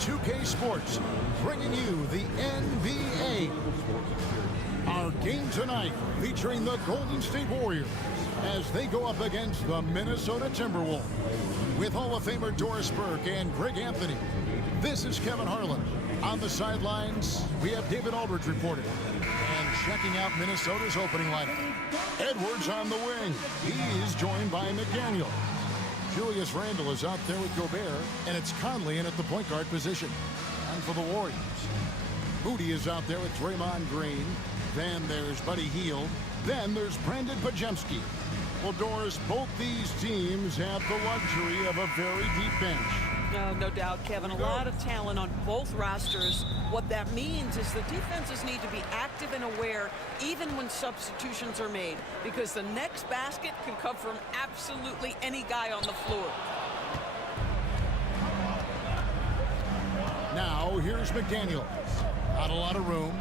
2K Sports, bringing you the NBA. Our game tonight featuring the Golden State Warriors as they go up against the Minnesota Timberwolves. With Hall of Famer Doris Burke and Greg Anthony, this is Kevin Harlan. On the sidelines, we have David Aldridge reporting. And checking out Minnesota's opening lineup, Edwards on the wing. He is joined by McDaniel. Julius Randle is out there with Gobert, and it's Conley in at the point guard position. And for the Warriors, Moody is out there with Draymond Green. Then there's Buddy Hield. Then there's Brandon Pajemski. Well, Doris, both these teams have the luxury of a very deep bench. No doubt, Kevin. A lot of talent on both rosters. What that means is the defenses need to be active and aware even when substitutions are made, because the next basket can come from absolutely any guy on the floor. Now, here's McDaniel. Not a lot of room.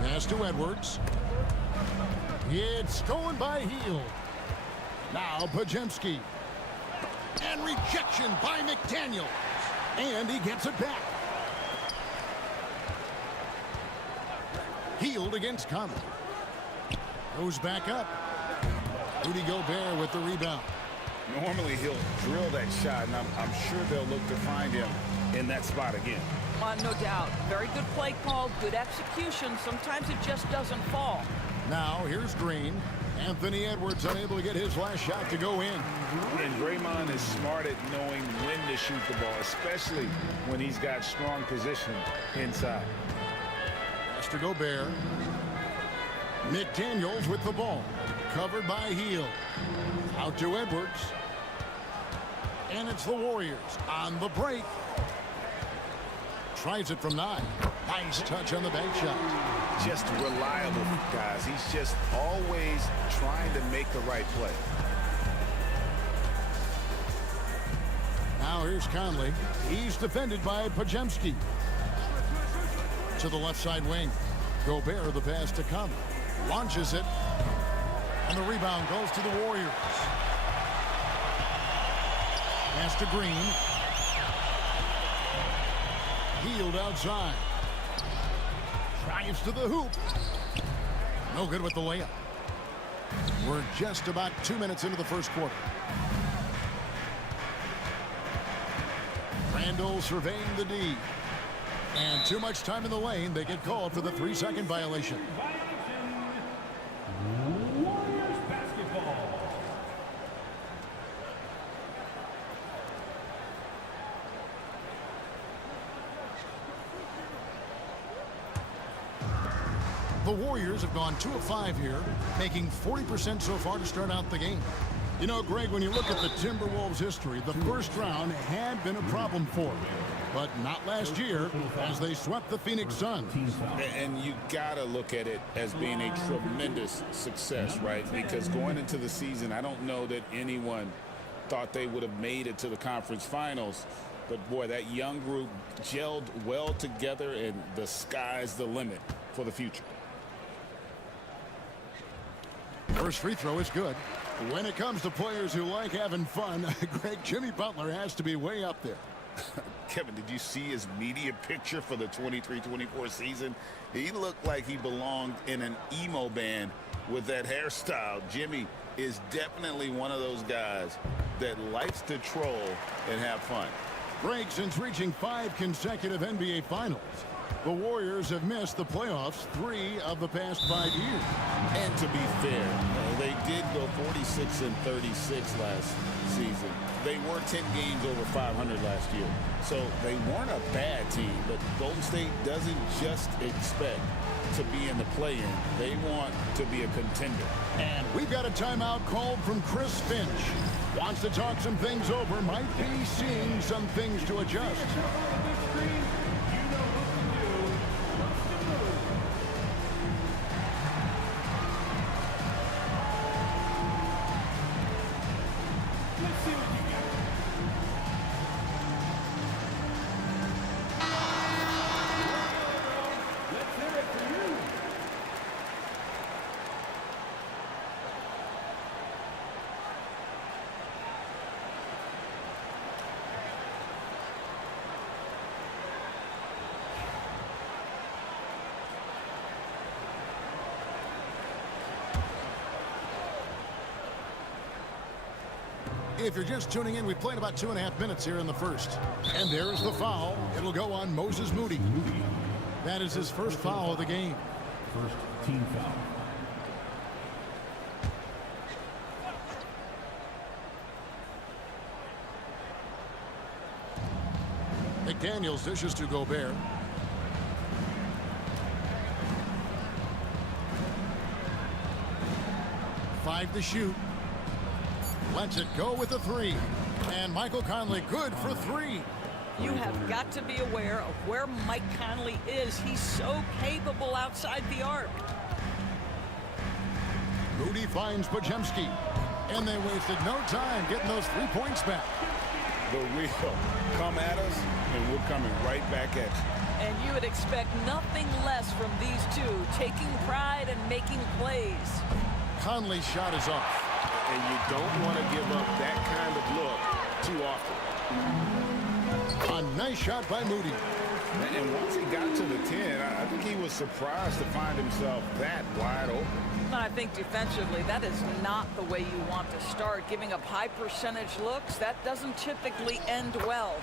Pass to Edwards. It's stolen by Hield. Now Pajemski. And rejection by McDaniel. And he gets it back. Hield against Conley. Goes back up. Rudy Gobert with the rebound. Normally he'll drill that shot, and I'm sure they'll look to find him in that spot again. No doubt. Very good play call, good execution. Sometimes it just doesn't fall. Now here's Green. Anthony Edwards unable to get his last shot to go in. And Draymond is smart at knowing when to shoot the ball, especially when he's got strong position inside. Pass to Gobert. McDaniels with the ball. Covered by Hield. Out to Edwards. And it's the Warriors on the break. Tries it from 9. Nice touch on the bank shot. Just reliable, guys. He's just always trying to make the right play. Now here's Conley. He's defended by Pajemski. To the left side wing. Gobert the pass to Conley. Launches it. And the rebound goes to the Warriors. Pass to Green. Hield outside. Drives to the hoop. No good with the layup. We're just about 2 minutes into the first quarter. Randle surveying the D. And too much time in the lane. They get called for the 3-second violation. Warriors basketball. The Warriors have gone 2 of 5 here, making 40% so far to start out the game. You know, Greg, when you look at the Timberwolves' history, the first round had been a problem for them. But not last year, as they swept the Phoenix Suns. And you got to look at it as being a tremendous success, right? Because going into the season, I don't know that anyone thought they would have made it to the conference finals. But, boy, that young group gelled well together, and the sky's the limit for the future. First free throw is good. When it comes to players who like having fun, Greg, Jimmy Butler has to be way up there. Kevin, did you see his media picture for the 23-24 season? He looked like he belonged in an emo band with that hairstyle. Jimmy is definitely one of those guys that likes to troll and have fun. Greg, since reaching 5 consecutive NBA Finals, the Warriors have missed the playoffs 3 of the past 5 years. And to be fair, they did go 46-36 last season. They were 10 games over 500 last year. So they weren't a bad team, but Golden State doesn't just expect to be in the play-in. They want to be a contender. And we've got a timeout called from Chris Finch. Wants to talk some things over, might be seeing some things to adjust. If you're just tuning in, we've played about 2.5 minutes here in the first. And there's the foul. It'll go on Moses Moody. That is his first foul of the game. First team foul. McDaniels dishes to Gobert. Five to shoot. Lets it go with a three. And Michael Conley good for three. You have got to be aware of where Mike Conley is. He's so capable outside the arc. Moody finds Podziemski. And they wasted no time getting those 3 points back. The real come at us, and we're coming right back at you. And you would expect nothing less from these two, taking pride and making plays. Conley's shot is off. And you don't want to give up that kind of look too often. A nice shot by Moody. And once he got to the 10, I think he was surprised to find himself that wide open. I think defensively, that is not the way you want to start. Giving up high percentage looks, that doesn't typically end well.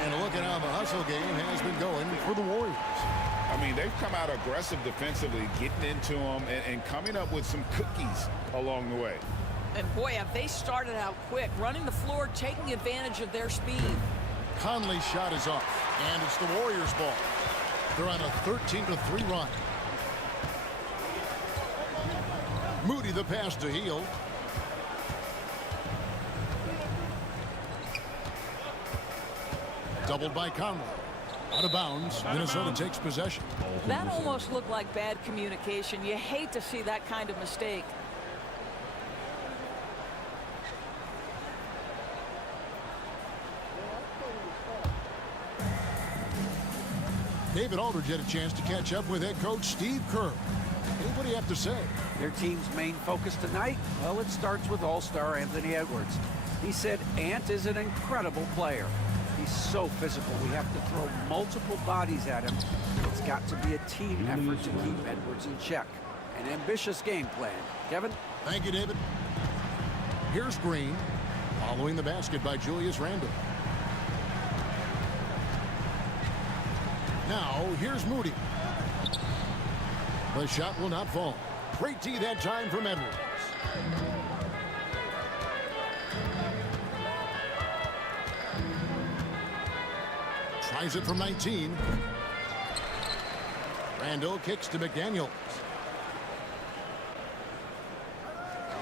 And look at how the hustle game has been going for the Warriors. I mean, they've come out aggressive defensively, getting into them and coming up with some cookies along the way. And boy, have they started out quick, running the floor, taking advantage of their speed. Conley's shot is off, and it's the Warriors' ball. They're on a 13-3 run. Moody the pass to Hield. Doubled by Conley. Out of bounds. Minnesota takes possession. That almost looked like bad communication. You hate to see that kind of mistake. David Aldridge had a chance to catch up with head coach Steve Kerr. What do you have to say? Their team's main focus tonight? Well, it starts with All-Star Anthony Edwards. He said Ant is an incredible player. He's so physical. We have to throw multiple bodies at him. It's got to be a team effort to keep Edwards in check. An ambitious game plan. Kevin? Thank you, David. Here's Green, following the basket by Julius Randle. Now, here's Moody. The shot will not fall. Great D that time from Edwards. Tries it from 19. Randle kicks to McDaniels.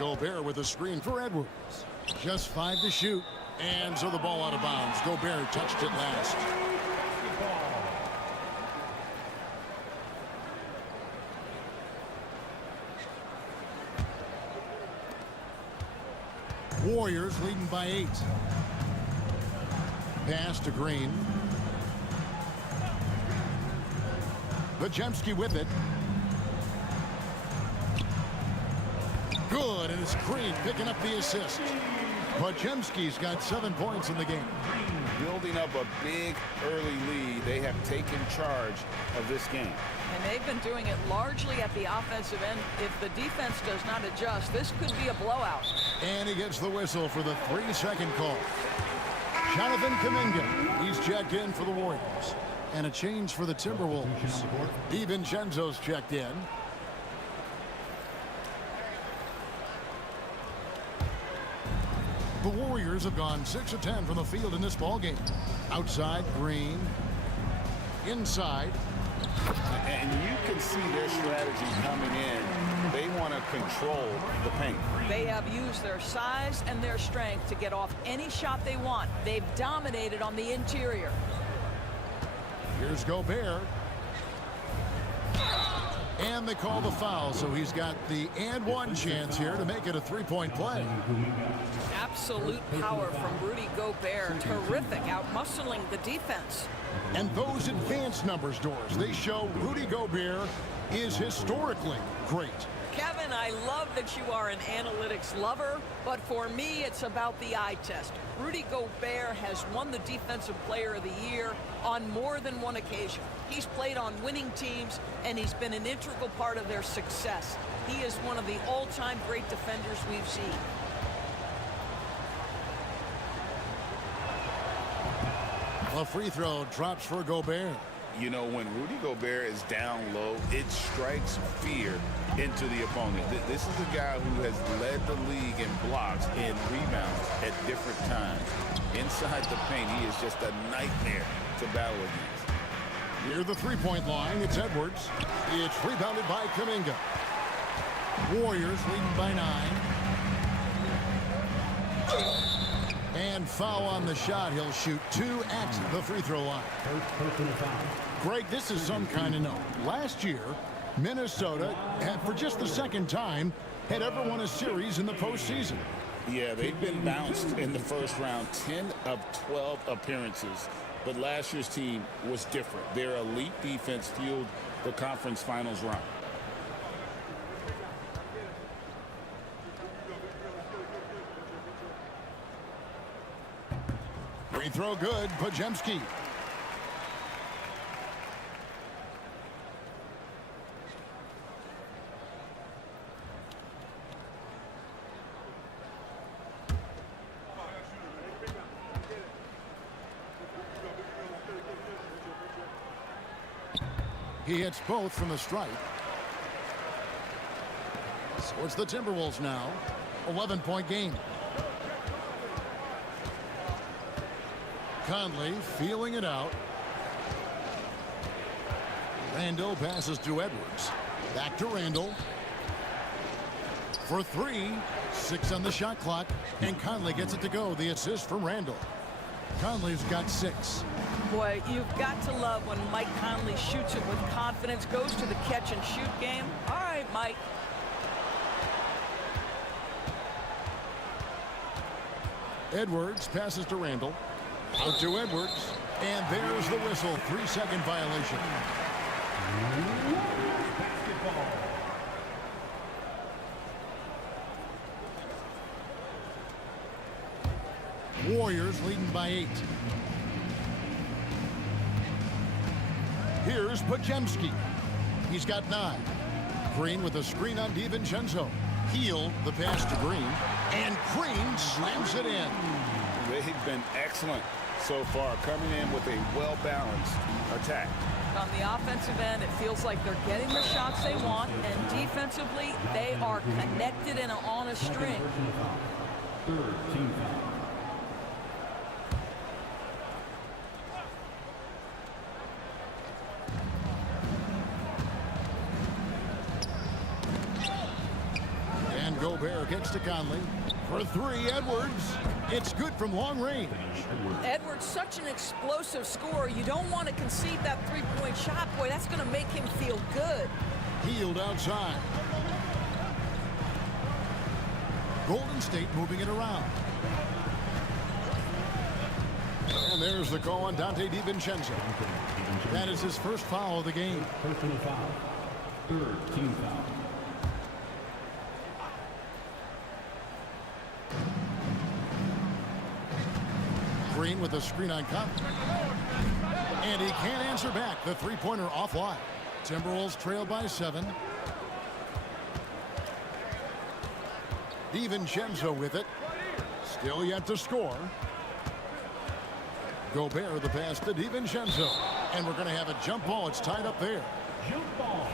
Gobert with a screen for Edwards. Just 5 to shoot. And so the ball out of bounds. Gobert touched it last. Warriors leading by 8. Pass to Green. Podziemski with it. Good, and it's Green picking up the assist. Podziemski's got 7 points in the game. Building up a big early lead, they have taken charge of this game. And they've been doing it largely at the offensive end. If the defense does not adjust, this could be a blowout. And he gets the whistle for the 3-second call. Jonathan Kuminga, he's checked in for the Warriors. And a change for the Timberwolves. DiVincenzo's checked in. The Warriors have gone 6 of 10 from the field in this ballgame. Outside, Green. Inside. And you can see their strategy coming in. They want to control the paint. They have used their size and their strength to get off any shot they want. They've dominated on the interior. Here's Gobert. And they call the foul, so he's got the and one chance here to make it a 3-point play. Absolute power from Rudy Gobert. Terrific, out-muscling the defense. And those advanced numbers, Doris, they show Rudy Gobert is historically great. Kevin, I love that you are an analytics lover, but for me, it's about the eye test. Rudy Gobert has won the Defensive Player of the Year on more than one occasion. He's played on winning teams, and he's been an integral part of their success. He is one of the all-time great defenders we've seen. A free throw drops for Gobert. You know, when Rudy Gobert is down low, it strikes fear into the opponent. This is a guy who has led the league in blocks and rebounds at different times. Inside the paint, he is just a nightmare to battle against. Near the three-point line, it's Edwards. It's rebounded by Kuminga. Warriors leading by 9. And foul on the shot. He'll shoot 2 at the free throw line. Greg, this is some kind of note. Last year, Minnesota, for just the second time, had ever won a series in the postseason. Yeah, they've been bounced in the first round, 10 of 12 appearances. But last year's team was different. Their elite defense fueled the conference finals run. Free throw good, Podziemski. He hits both from the stripe. So it's the Timberwolves now. 11-point game. Conley feeling it out. Randall passes to Edwards. Back to Randall. For 3. 6 on the shot clock. And Conley gets it to go. The assist from Randall. Conley's got 6. Boy, you've got to love when Mike Conley shoots it with confidence, goes to the catch and shoot game. All right, Mike. Edwards passes to Randall. Out to Edwards. And there's the whistle. 3-second violation. Warriors leading by 8. Here's Podziemski. He's got 9. Green with a screen on DiVincenzo. Heel the pass to Green. And Green slams it in. They've been excellent so far, coming in with a well-balanced attack. On the offensive end, it feels like they're getting the shots they want, and defensively, they are connected and on a string. Third team foul. Gobert gets to Conley. For 3, Edwards. It's good from long range. Edwards, such an explosive scorer. You don't want to concede that three-point shot. Boy, that's going to make him feel good. Healed outside. Golden State moving it around. And there's the call on Dante DiVincenzo. That is his first foul of the game. Personal foul. Third team foul. Green with a screen on Conley. And he can't answer back. The three-pointer offline. Timberwolves trail by 7. DiVincenzo with it. Still yet to score. Gobert the pass to DiVincenzo. And we're going to have a jump ball. It's tied up there. Jump ball.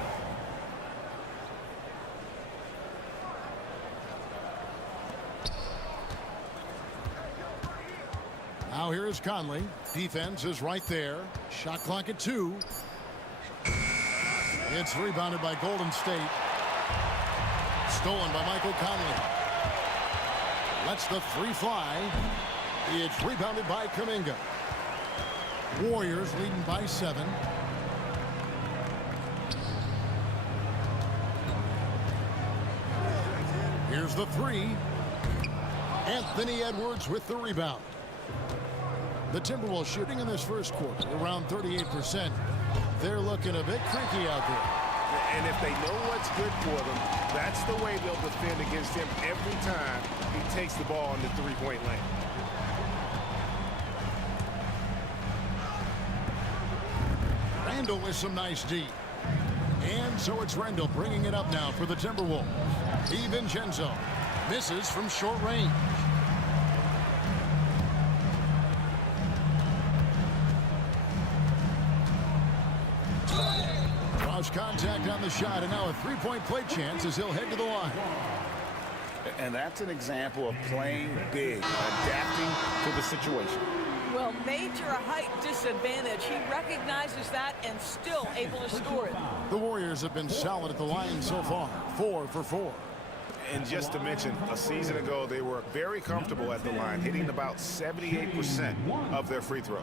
Now here is Conley. Defense is right there. Shot clock at 2. It's rebounded by Golden State. Stolen by Michael Conley. Lets the 3 fly. It's rebounded by Kuminga. Warriors leading by 7. Here's the 3. Anthony Edwards with the rebound. The Timberwolves shooting in this first quarter around 38%. They're looking a bit freaky out there. And if they know what's good for them, that's the way they'll defend against him every time he takes the ball in the three-point lane. Randall with some nice D. And so it's Randall bringing it up now for the Timberwolves. DiVincenzo misses from short range. First contact on the shot, and now a three-point play chance as he'll head to the line. And that's an example of playing big, adapting to the situation. Well, major height disadvantage. He recognizes that and still able to score it. The Warriors have been solid at the line so far, 4 for 4. And just to mention, a season ago, they were very comfortable at the line, hitting about 78% of their free throws.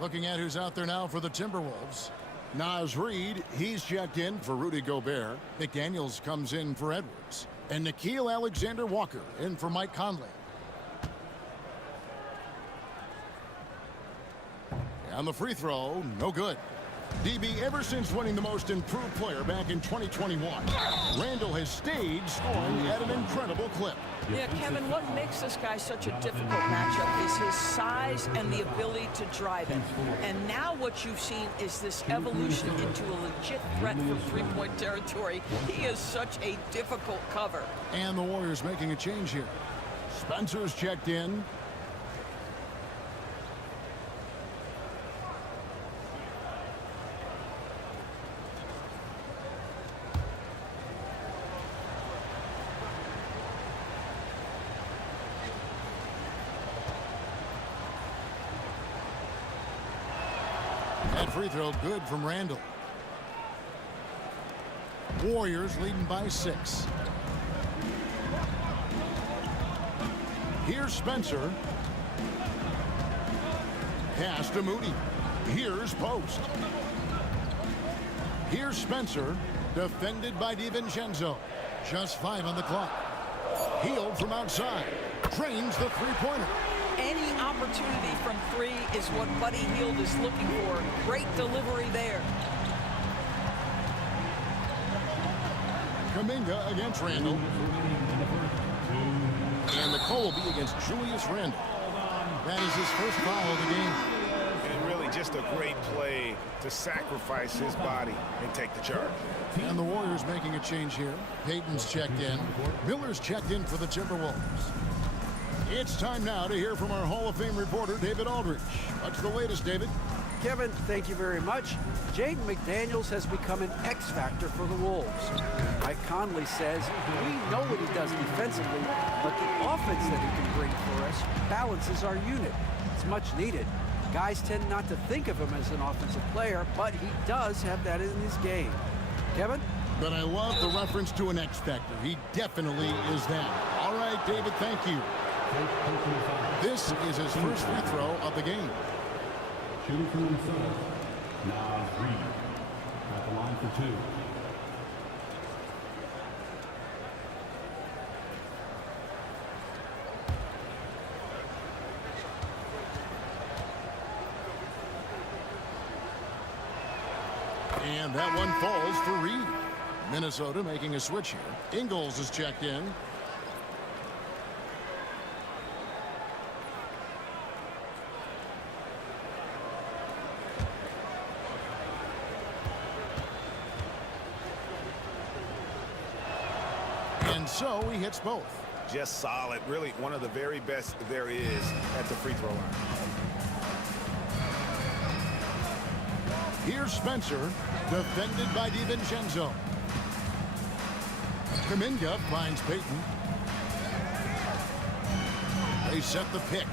Looking at who's out there now for the Timberwolves. Naz Reid, he's checked in for Rudy Gobert. McDaniels comes in for Edwards. And Nickeil Alexander-Walker in for Mike Conley. On the free throw, no good. DB, ever since winning the most improved player back in 2021, Randall has stayed scoring at an incredible clip. Yeah, Kevin, what makes this guy such a difficult matchup is his size and the ability to drive it. And now what you've seen is this evolution into a legit threat from three-point territory. He is such a difficult cover. And the Warriors making a change here. Spencer's checked in. That free throw good from Randall. Warriors leading by 6. Here's Spencer. Pass to Moody. Here's Post. Here's Spencer. Defended by DiVincenzo. Just 5 on the clock. Healed from outside. Drains the three-pointer. Any opportunity from 3 is what Buddy Hield is looking for. Great delivery there. Kuminga against Randall. And the call will be against Julius Randall. That is his first foul of the game. And really just a great play to sacrifice his body and take the charge. And the Warriors making a change here. Payton's checked in. Miller's checked in for the Timberwolves. It's time now to hear from our Hall of Fame reporter, David Aldridge. What's the latest, David? Kevin, thank you very much. Jaden McDaniels has become an X factor for the Wolves. Mike Conley says we know what he does defensively, but the offense that he can bring for us balances our unit. It's much needed. Guys tend not to think of him as an offensive player, but he does have that in his game. Kevin? But I love the reference to an X factor. He definitely is that. All right, David, thank you. This is his first free throw of the game. Shooting from Minnesota, Naz Reid at the line for 2. And that one falls for Reid. Minnesota making a switch here. Ingles is checked in. And so he hits both. Just solid. Really one of the very best there is at the free throw line. Here's Spencer, defended by DiVincenzo. Kuminga finds Payton. They set the pick.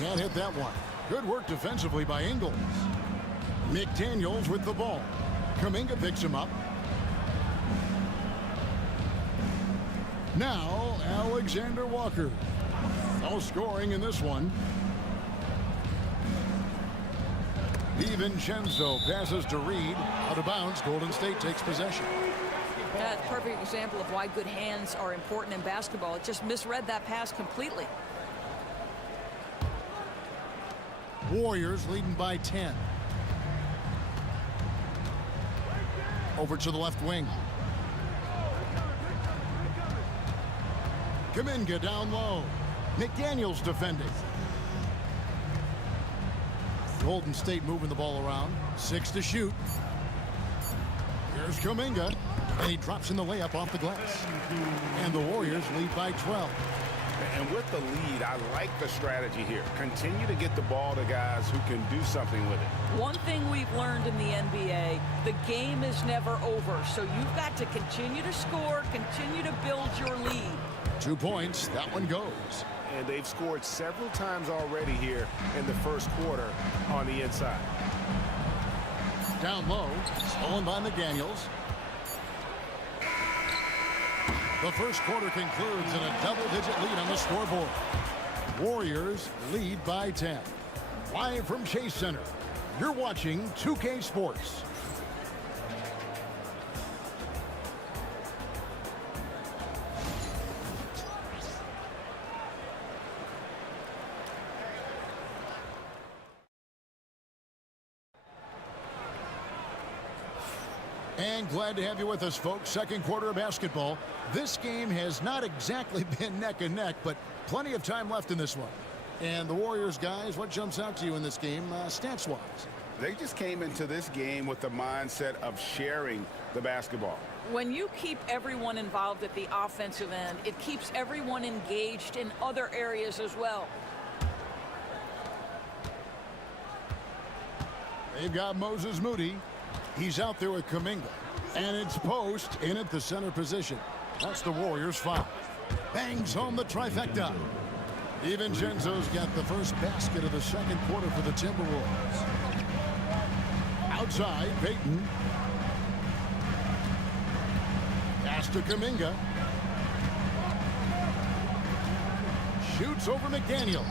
Can't hit that one. Good work defensively by Ingles. McDaniels with the ball. Kuminga picks him up. Now, Alexander Walker. No scoring in this one. DiVincenzo passes to Reid. Out of bounds, Golden State takes possession. That's a perfect example of why good hands are important in basketball. It just misread that pass completely. Warriors leading by 10. Over to the left wing. Kuminga down low. McDaniels defending. Golden State moving the ball around. 6 to shoot. Here's Kuminga. And he drops in the layup off the glass. And the Warriors lead by 12. And with the lead, I like the strategy here. Continue to get the ball to guys who can do something with it. One thing we've learned in the NBA, the game is never over. So you've got to continue to score, continue to build your lead. 2 points. That one goes. And they've scored several times already here in the first quarter on the inside. Down low. Stolen by McDaniels. The first quarter concludes in a double-digit lead on the scoreboard. Warriors lead by 10. Live from Chase Center, you're watching 2K Sports. And glad to have you with us, folks. Second quarter of basketball. This game has not exactly been neck and neck, but plenty of time left in this one. And the Warriors, guys, what jumps out to you in this game, stats-wise? They just came into this game with the mindset of sharing the basketball. When you keep everyone involved at the offensive end, it keeps everyone engaged in other areas as well. They've got Moses Moody. He's out there with Kuminga. And it's Post in at the center position. That's the Warriors' foul. Bangs home the trifecta. DiVincenzo's got the first basket of the second quarter for the Timberwolves. Outside, Payton. Pass to Kuminga. Shoots over McDaniel.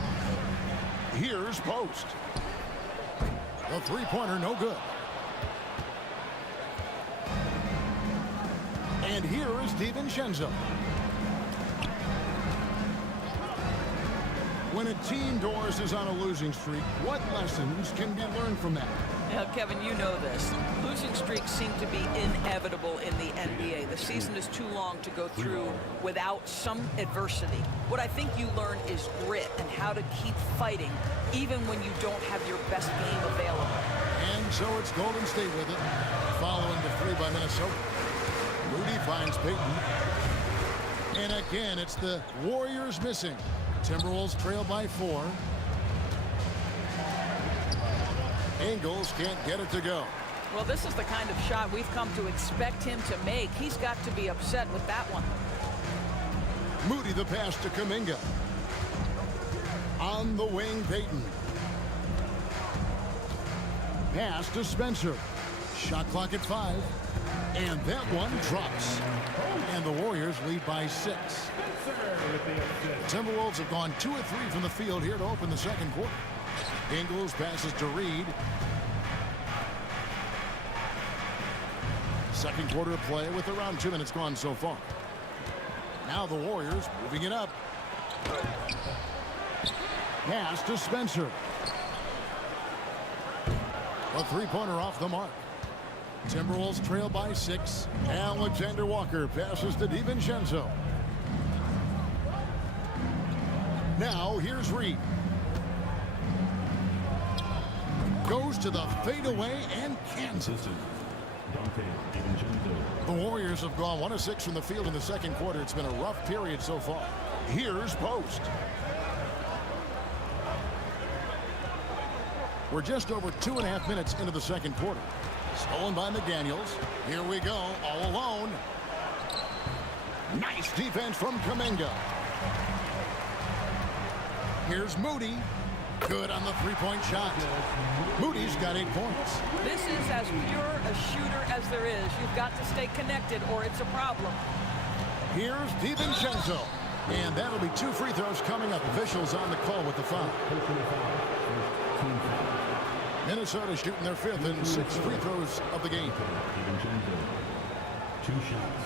Here's Post. The three-pointer, no good. And here is DiVincenzo. When a team, Doris, is on a losing streak, what lessons can be learned from that? Now, Kevin, you know this. Losing streaks seem to be inevitable in the NBA. The season is too long to go through without some adversity. What I think you learn is grit and how to keep fighting, even when you don't have your best game available. And so it's Golden State with it, following the three by Minnesota. Moody finds Payton. And again, it's the Warriors missing. Timberwolves trail by 4. Ingles can't get it to go. Well, this is the kind of shot we've come to expect him to make. He's got to be upset with that one. Moody the pass to Kuminga. On the wing, Payton. Pass to Spencer. Shot clock at 5. And that one drops. And the Warriors lead by 6. The Timberwolves have gone 2 of 3 from the field here to open the second quarter. Ingles passes to Reed. Second quarter of play with around 2 minutes gone so far. Now the Warriors moving it up. Pass to Spencer. A three-pointer off the mark. Timberwolves trail by 6. Alexander Walker passes to DiVincenzo. Now here's Reed. Goes to the fadeaway and cans it. The Warriors have gone 1 of 6 from the field in the second quarter. It's been a rough period so far. Here's Post. We're just over 2.5 minutes into the second quarter. Stolen by McDaniels. Here we go, all alone. Nice defense from Kuminga. Here's Moody. Good on the three-point shot. Moody's got 8 points. This is as pure a shooter as there is. You've got to stay connected or it's a problem. Here's DiVincenzo. And that'll be 2 free throws coming up. Officials on the call with the foul. Minnesota shooting their 5th and 6 free throws of the game. 2 shots.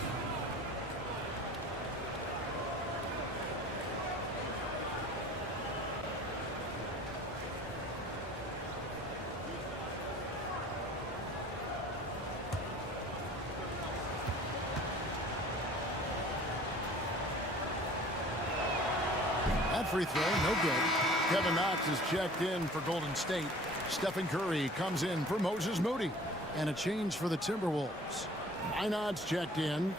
That free throw, no good. Kevin Knox is checked in for Golden State. Stephen Curry comes in for Moses Moody. And a change for the Timberwolves. Minot's checked in.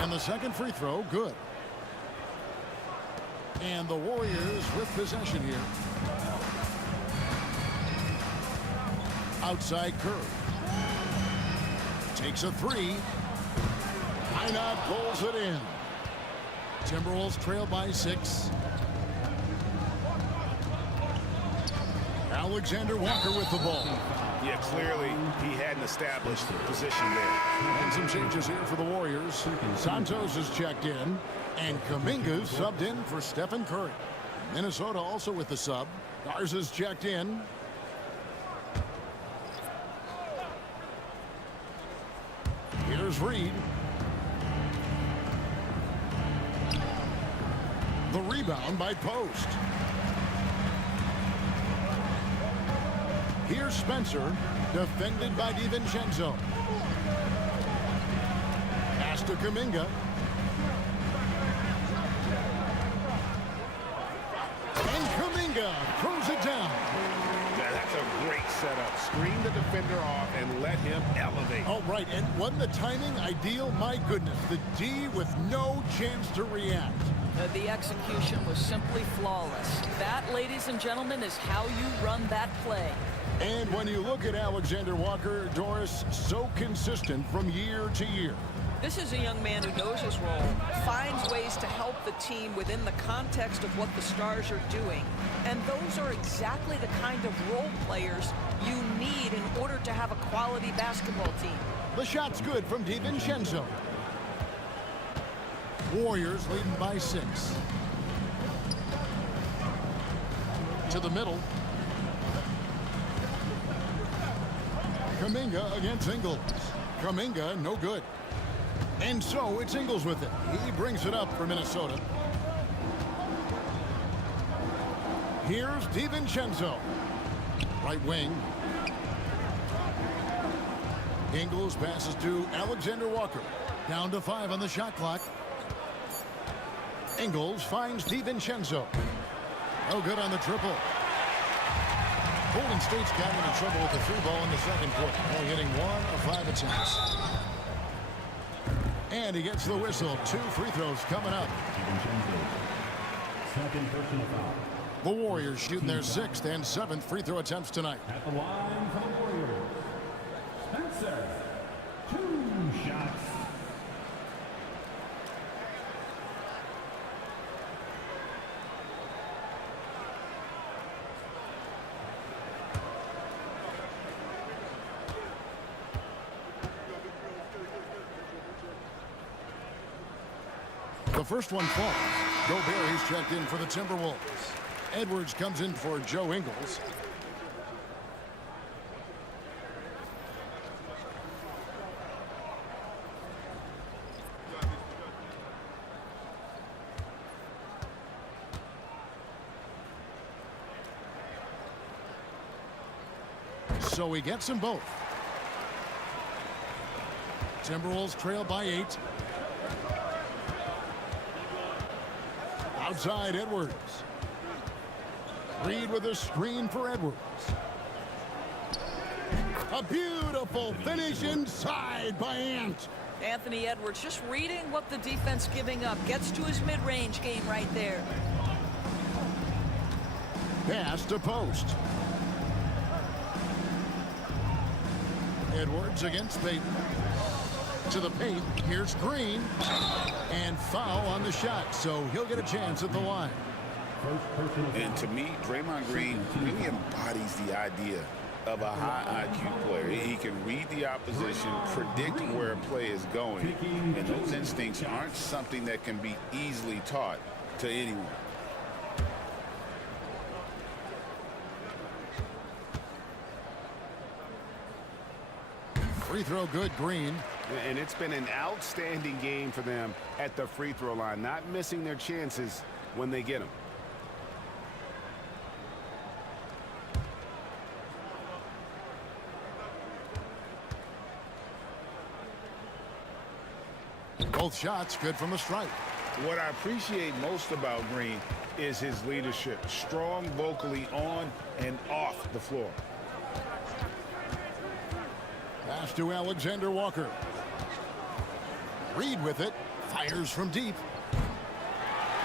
And the second free throw, good. And the Warriors with possession here. Outside Curry. Takes a three. Minot pulls it in. Timberwolves trail by 6. Alexander Walker with the ball. Yeah, clearly he had an established position there. And some changes here for the Warriors. Santos is checked in, and Kuminga's subbed in for Stephen Curry. Minnesota also with the sub. Garza's checked in. Here's Reed. The rebound by Post. Here's Spencer, defended by DiVincenzo. Pass to Kuminga. And Kuminga throws it down. That's a great setup. Screen the defender off and let him elevate. Oh, right. And wasn't the timing ideal? My goodness. The D with no chance to react. The execution was simply flawless. That, ladies and gentlemen, is how you run that play. And when you look at Alexander Walker, Doris, so consistent from year to year. This is a young man who knows his role, finds ways to help the team within the context of what the Stars are doing. And those are exactly the kind of role players you need in order to have a quality basketball team. The shot's good from DiVincenzo. Warriors leading by 6. To the middle. Kuminga against Ingles. Kuminga, no good. And so it's Ingles with it. He brings it up for Minnesota. Here's DiVincenzo. Right wing. Ingles passes to Alexander Walker. Down to 5 on the shot clock. Ingles finds DiVincenzo. No good on the triple. Golden State's gotten into trouble with the through ball in the second quarter. Only hitting 1 of 5 attempts. And he gets the whistle. 2 free throws coming up. Second personal foul. The Warriors shooting their 6th and 7th free throw attempts tonight. At the line for the Warriors, Spencer. 2 shots. The first one falls. Gobert is checked in for the Timberwolves. Edwards comes in for Joe Ingles. So he gets them both. Timberwolves trail by 8. Outside Edwards. Reed with a screen for Edwards. A beautiful finish inside by Ant. Anthony Edwards just reading what the defense giving up. Gets to his mid-range game right there. Pass to Post. Edwards against Payton. To the paint. Here's Green. And foul on the shot, so he'll get a chance at the line. And to me, Draymond Green really embodies the idea of a high IQ player. He can read the opposition, predict where a play is going, and those instincts aren't something that can be easily taught to anyone. Free throw good, Green. And it's been an outstanding game for them at the free throw line, not missing their chances when they get them. Both shots good from the stripe. What I appreciate most about Green is his leadership. Strong vocally on and off the floor. Pass to Alexander Walker. Reed with it. Fires from deep.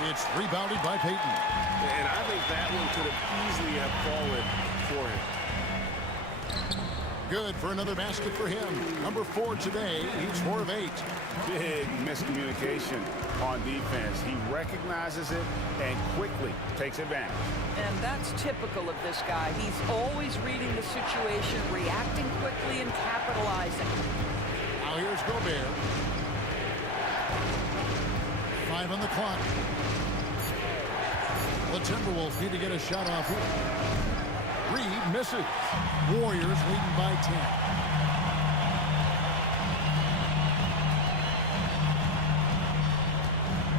It's rebounded by Payton. And I think that one could have easily have fallen for him. Good for another basket for him. Number 4 today. He's 4 of 8. Big miscommunication on defense. He recognizes it and quickly takes advantage. And that's typical of this guy. He's always reading the situation, reacting quickly, and capitalizing. Now here's Gobert. 5 on the clock. The Timberwolves need to get a shot off here. Reed misses. Warriors leading by 10.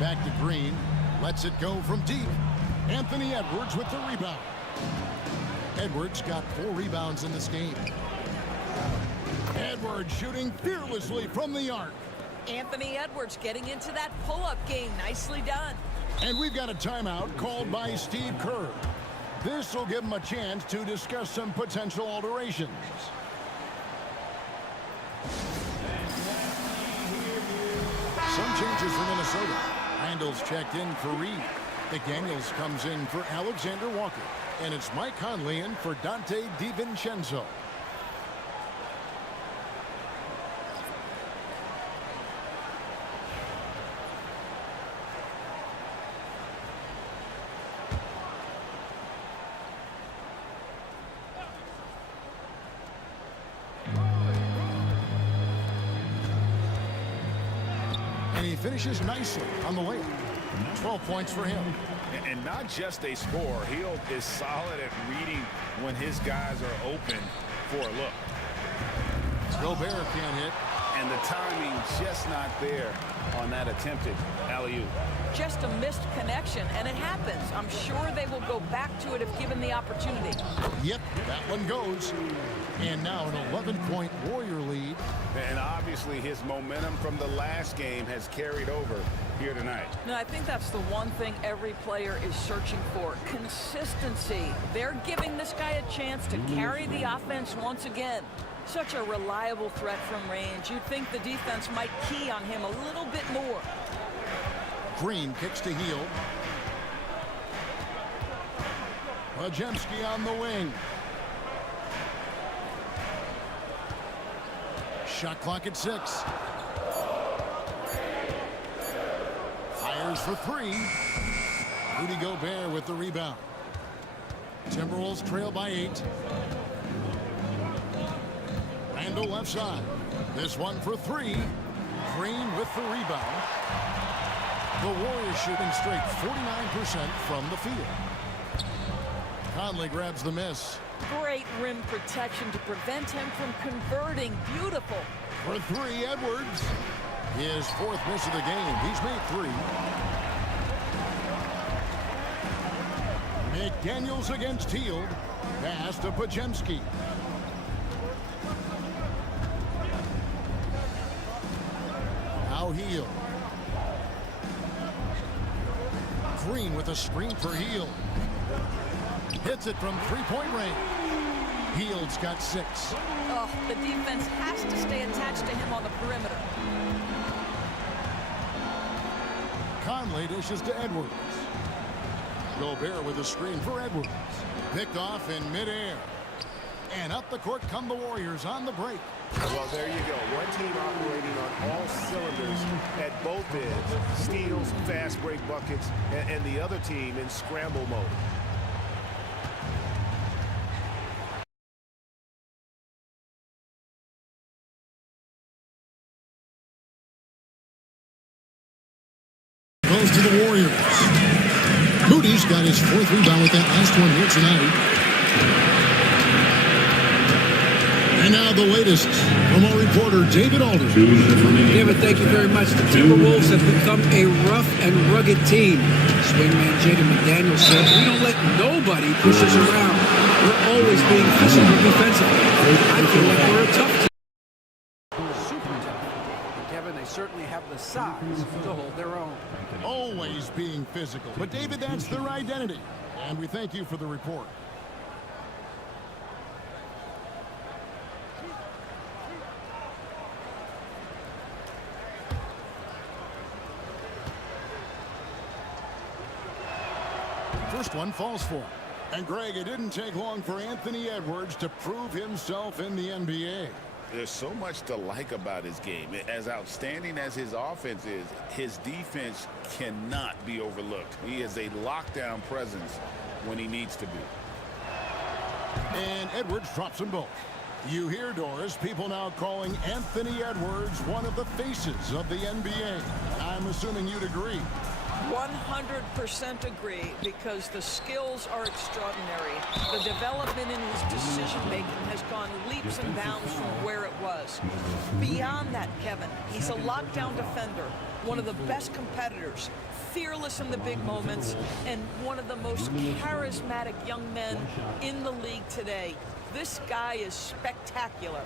Back to Green. Lets it go from deep. Anthony Edwards with the rebound. Edwards got 4 rebounds in this game. Edwards shooting fearlessly from the arc. Anthony Edwards getting into that pull-up game. Nicely done. And we've got a timeout called by Steve Kerr. This will give him a chance to discuss some potential alterations. Some changes for Minnesota. Randall's checked in for Reed. McDaniels comes in for Alexander Walker. And it's Mike Conley in for Dante DiVincenzo. He finishes nicely on the layup. 12 points for him. And not just a scorer. Hield is solid at reading when his guys are open for a look. Gobert can't hit. And the timing just not there on that attempted alley-oop. Just a missed connection, and it happens. I'm sure they will go back to it if given the opportunity. Yep, that one goes. And now an 11-point Warrior lead. And obviously his momentum from the last game has carried over here tonight. No, I think that's the one thing every player is searching for. Consistency. They're giving this guy a chance to carry the offense once again. Such a reliable threat from range. You'd think the defense might key on him a little bit more. Green kicks to Hield. Podziemski on the wing. Shot clock at 6. Fires for 3. Rudy Gobert with the rebound. Timberwolves trail by 8. Randall left side. This one for 3. Green with the rebound. The Warriors shooting straight 49% from the field. Conley grabs the miss. Great rim protection to prevent him from converting. Beautiful. For 3, Edwards. His 4th miss of the game. He's made 3. McDaniels against Hield. Pass to Podziemski. Now Hield. Green with a screen for Hield. Hits it from 3-point range. Hield's got 6. Oh, the defense has to stay attached to him on the perimeter. Conley dishes to Edwards. Gobert with a screen for Edwards. Picked off in midair. And up the court come the Warriors on the break. Well, there you go. One team operating on all cylinders at both ends. Steals, fast break buckets, and the other team in scramble mode. Goes to the Warriors. Moody's got his 4th rebound with that last one here tonight. And now the latest from our reporter, David Alder. David, thank you very much. The Timberwolves have become a rough and rugged team. Swingman Jaden McDaniels said, "We don't let nobody push us around. We're always being physical defensively. I feel like we're a tough team." Super tough. Kevin, they certainly have the size to hold their own. Always being physical. But, David, that's their identity. And we thank you for the report. first one falls for him. And Greg, it didn't take long for Anthony Edwards to prove himself in the NBA. There's so much to like about his game. As outstanding as his offense is, his defense cannot be overlooked. He is a lockdown presence when he needs to be. And Edwards drops them both. You hear, Doris, people now calling Anthony Edwards one of the faces of the NBA. I'm assuming you'd agree. 100% agree, because the skills are extraordinary. The development in his decision-making has gone leaps and bounds from where it was. Beyond that, Kevin, he's a lockdown defender, one of the best competitors, fearless in the big moments, and one of the most charismatic young men in the league today. This guy is spectacular.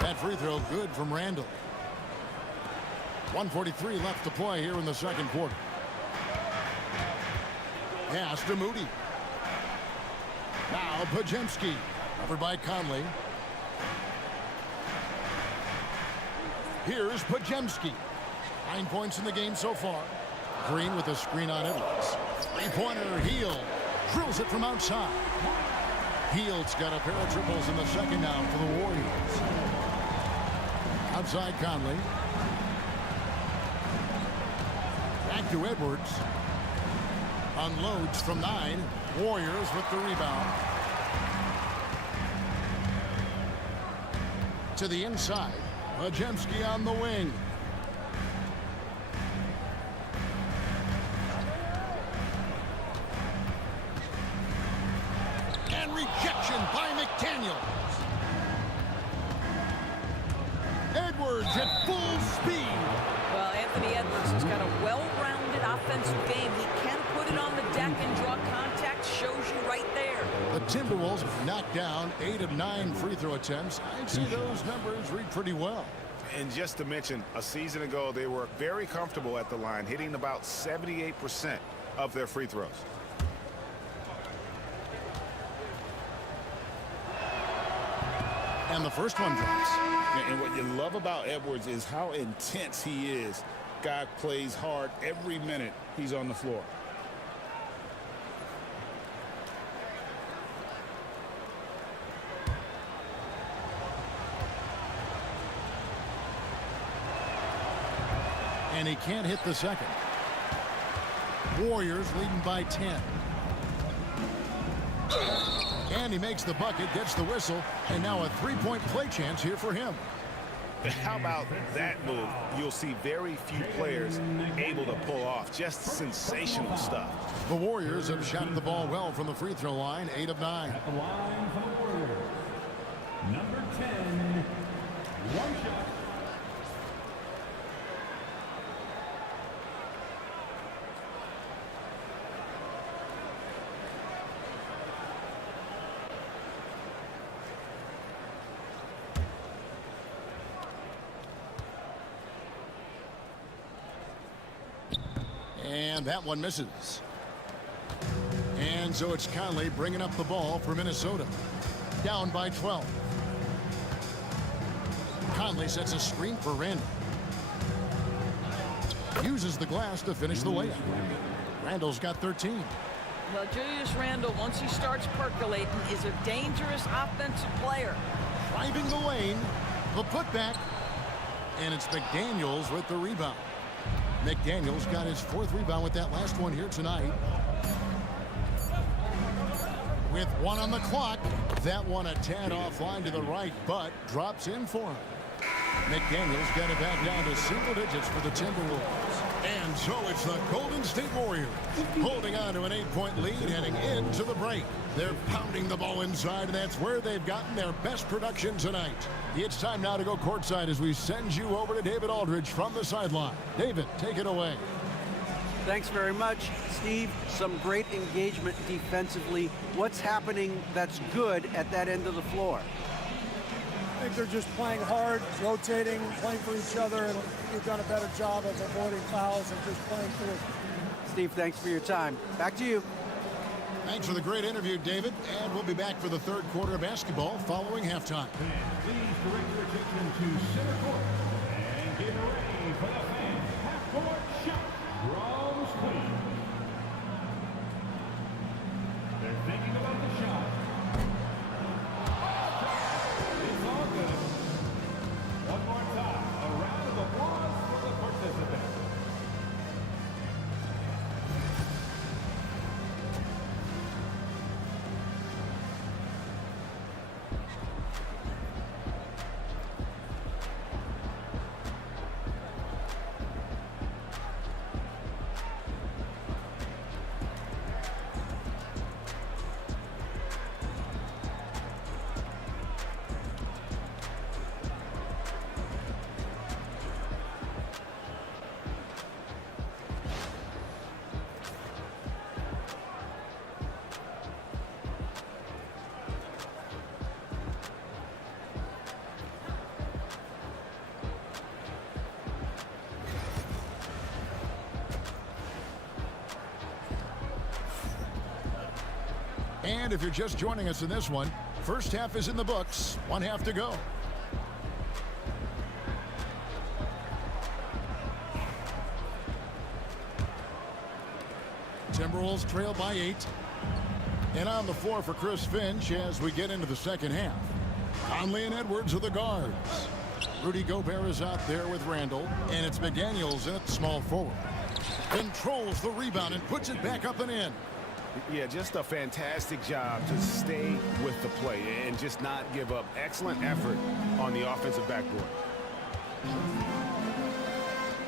That free throw good from Randall. 1:43 left to play here in the second quarter. Pass to Moody. Now Pajemski. Covered by Conley. Here's Pajemski. 9 points in the game so far. Green with a screen on Edwards. Three-pointer, Hield. Drills it from outside. Hield's got a pair of triples in the second now for the Warriors. Outside Conley. Back to Edwards. Unloads from 9. Warriors with the rebound. To the inside. Pajemski on the wing. And rejection by McDaniel. Edwards at full speed. Well, Anthony Edwards has got a well-rounded offensive game. He can put it on the deck and draw contact. Shows you right there. The Timberwolves knocked down 8 of 9 free throw attempts. I'd say those numbers read pretty well. And just to mention, a season ago, they were very comfortable at the line, hitting about 78% of their free throws. And the first one drops. And what you love about Edwards is how intense he is. Guy plays hard every minute he's on the floor. And he can't hit the second. Warriors leading by 10. And he makes the bucket, gets the whistle, and now a three-point play chance here for him. How about that move? You'll see very few players able to pull off. Just sensational stuff. The Warriors have shot the ball well from the free throw line, 8 of 9. At the line for the Warriors, number 10, one shot. And that one misses. And so it's Conley bringing up the ball for Minnesota. Down by 12. Conley sets a screen for Randall. Uses the glass to finish the layup. Randall's got 13. Well, Julius Randle, once he starts percolating, is a dangerous offensive player. Driving the lane. The putback. And it's McDaniels with the rebound. McDaniels got his 4th rebound with that last one here tonight. With 1 on the clock, that one a tad offline to the right, but drops in for him. McDaniels got it back down to single digits for the Timberwolves. And so it's the Golden State Warriors holding on to an 8-point lead heading into the break. They're pounding the ball inside, and that's where they've gotten their best production tonight. It's time now to go courtside as we send you over to David Aldridge from the sideline. David, take it away. Thanks very much, Steve. Some great engagement defensively. What's happening that's good at that end of the floor? think they're just playing hard, rotating, playing for each other, and we've done a better job of avoiding fouls and just playing through. Steve, thanks for your time. Back to you. Thanks for the great interview, David. And we'll be back for the third quarter of basketball following halftime. Please direct your attention to center court and get ready for the fans half-court shot from Queen. They're thinking about the shot. It's all good. One more time, a round of applause for the participants. And if you're just joining us in this one, first half is in the books. One half to go. Timberwolves trail by 8. And on the floor for Chris Finch as we get into the second half. Conley and Edwards are the guards. Rudy Gobert is out there with Randall. And it's McDaniels at small forward. Controls the rebound and puts it back up and in. Yeah, just a fantastic job to stay with the play and just not give up. Excellent effort on the offensive backboard.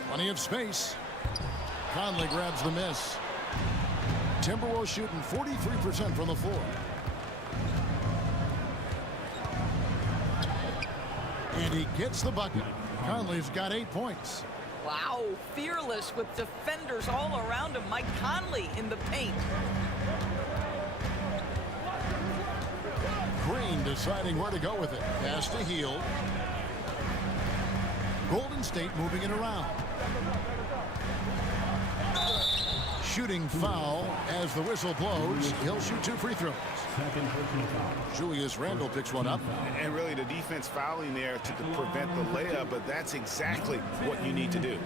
Plenty of space. Conley grabs the miss. Timberwolves shooting 43% from the floor. And he gets the bucket. Conley's got 8 points. Wow, fearless with defenders all around him. Mike Conley in the paint. Green deciding where to go with it. Pass to Hield. Golden State moving it around. Shooting foul as the whistle blows. He'll shoot 2 free throws. Julius Randle picks one up. And really the defense fouling there to prevent the layup, but that's exactly what you need to do.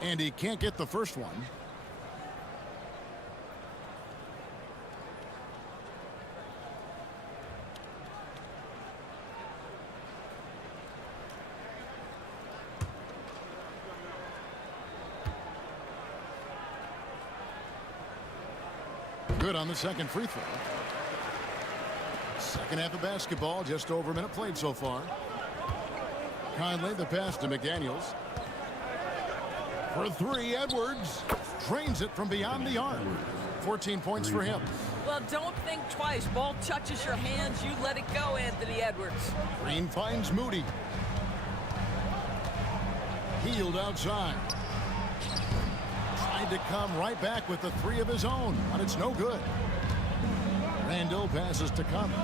And he can't get the first one. Good on the second free throw. Second half of basketball, just over a minute played so far. Conley, the pass to McDaniels. For 3, Edwards trains it from beyond the arc. 14 points for him. Well, don't think twice. Ball touches your hands, you let it go, Anthony Edwards. Green finds Moody. Hield outside. Tried to come right back with the 3 of his own, but it's no good. Randall passes to Conley.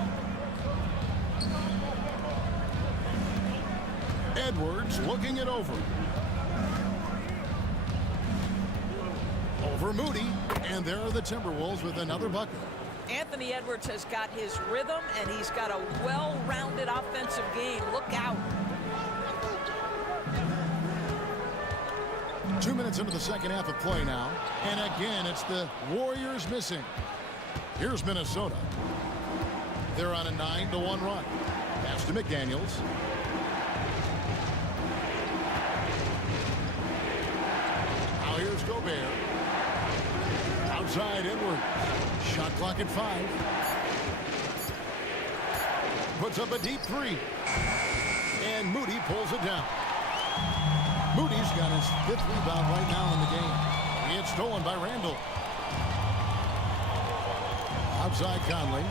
Edwards looking it over. Over Moody, and there are the Timberwolves with another bucket. Anthony Edwards has got his rhythm, and he's got a well-rounded offensive game. Look out. 2 minutes into the second half of play now, and again it's the Warriors missing. Here's Minnesota. They're on a 9-1 run. Pass to McDaniels. Now here's Gobert. Outside Edwards. Shot clock at 5. Puts up a deep 3. And Moody pulls it down. Moody's got his 5th rebound right now in the game. He gets stolen by Randall. Outside Conley.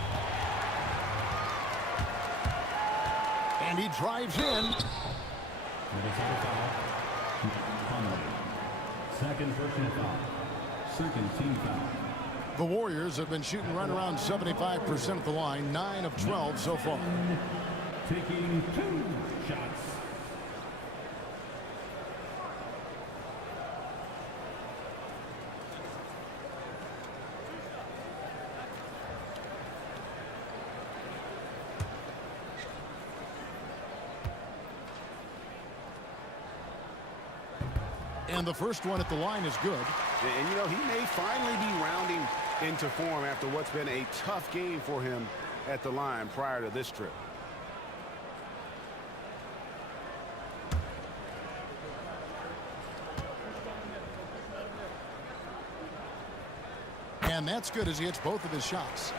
And he drives in. Minnesota foul. Conley. Second personal foul. Second team foul. The Warriors have been shooting right around 75% at the line, 9 of 12 so far. Taking 2 shots. And the first one at the line is good. And, you know, he may finally be rounding into form after what's been a tough game for him at the line prior to this trip. And that's good as he hits both of his shots.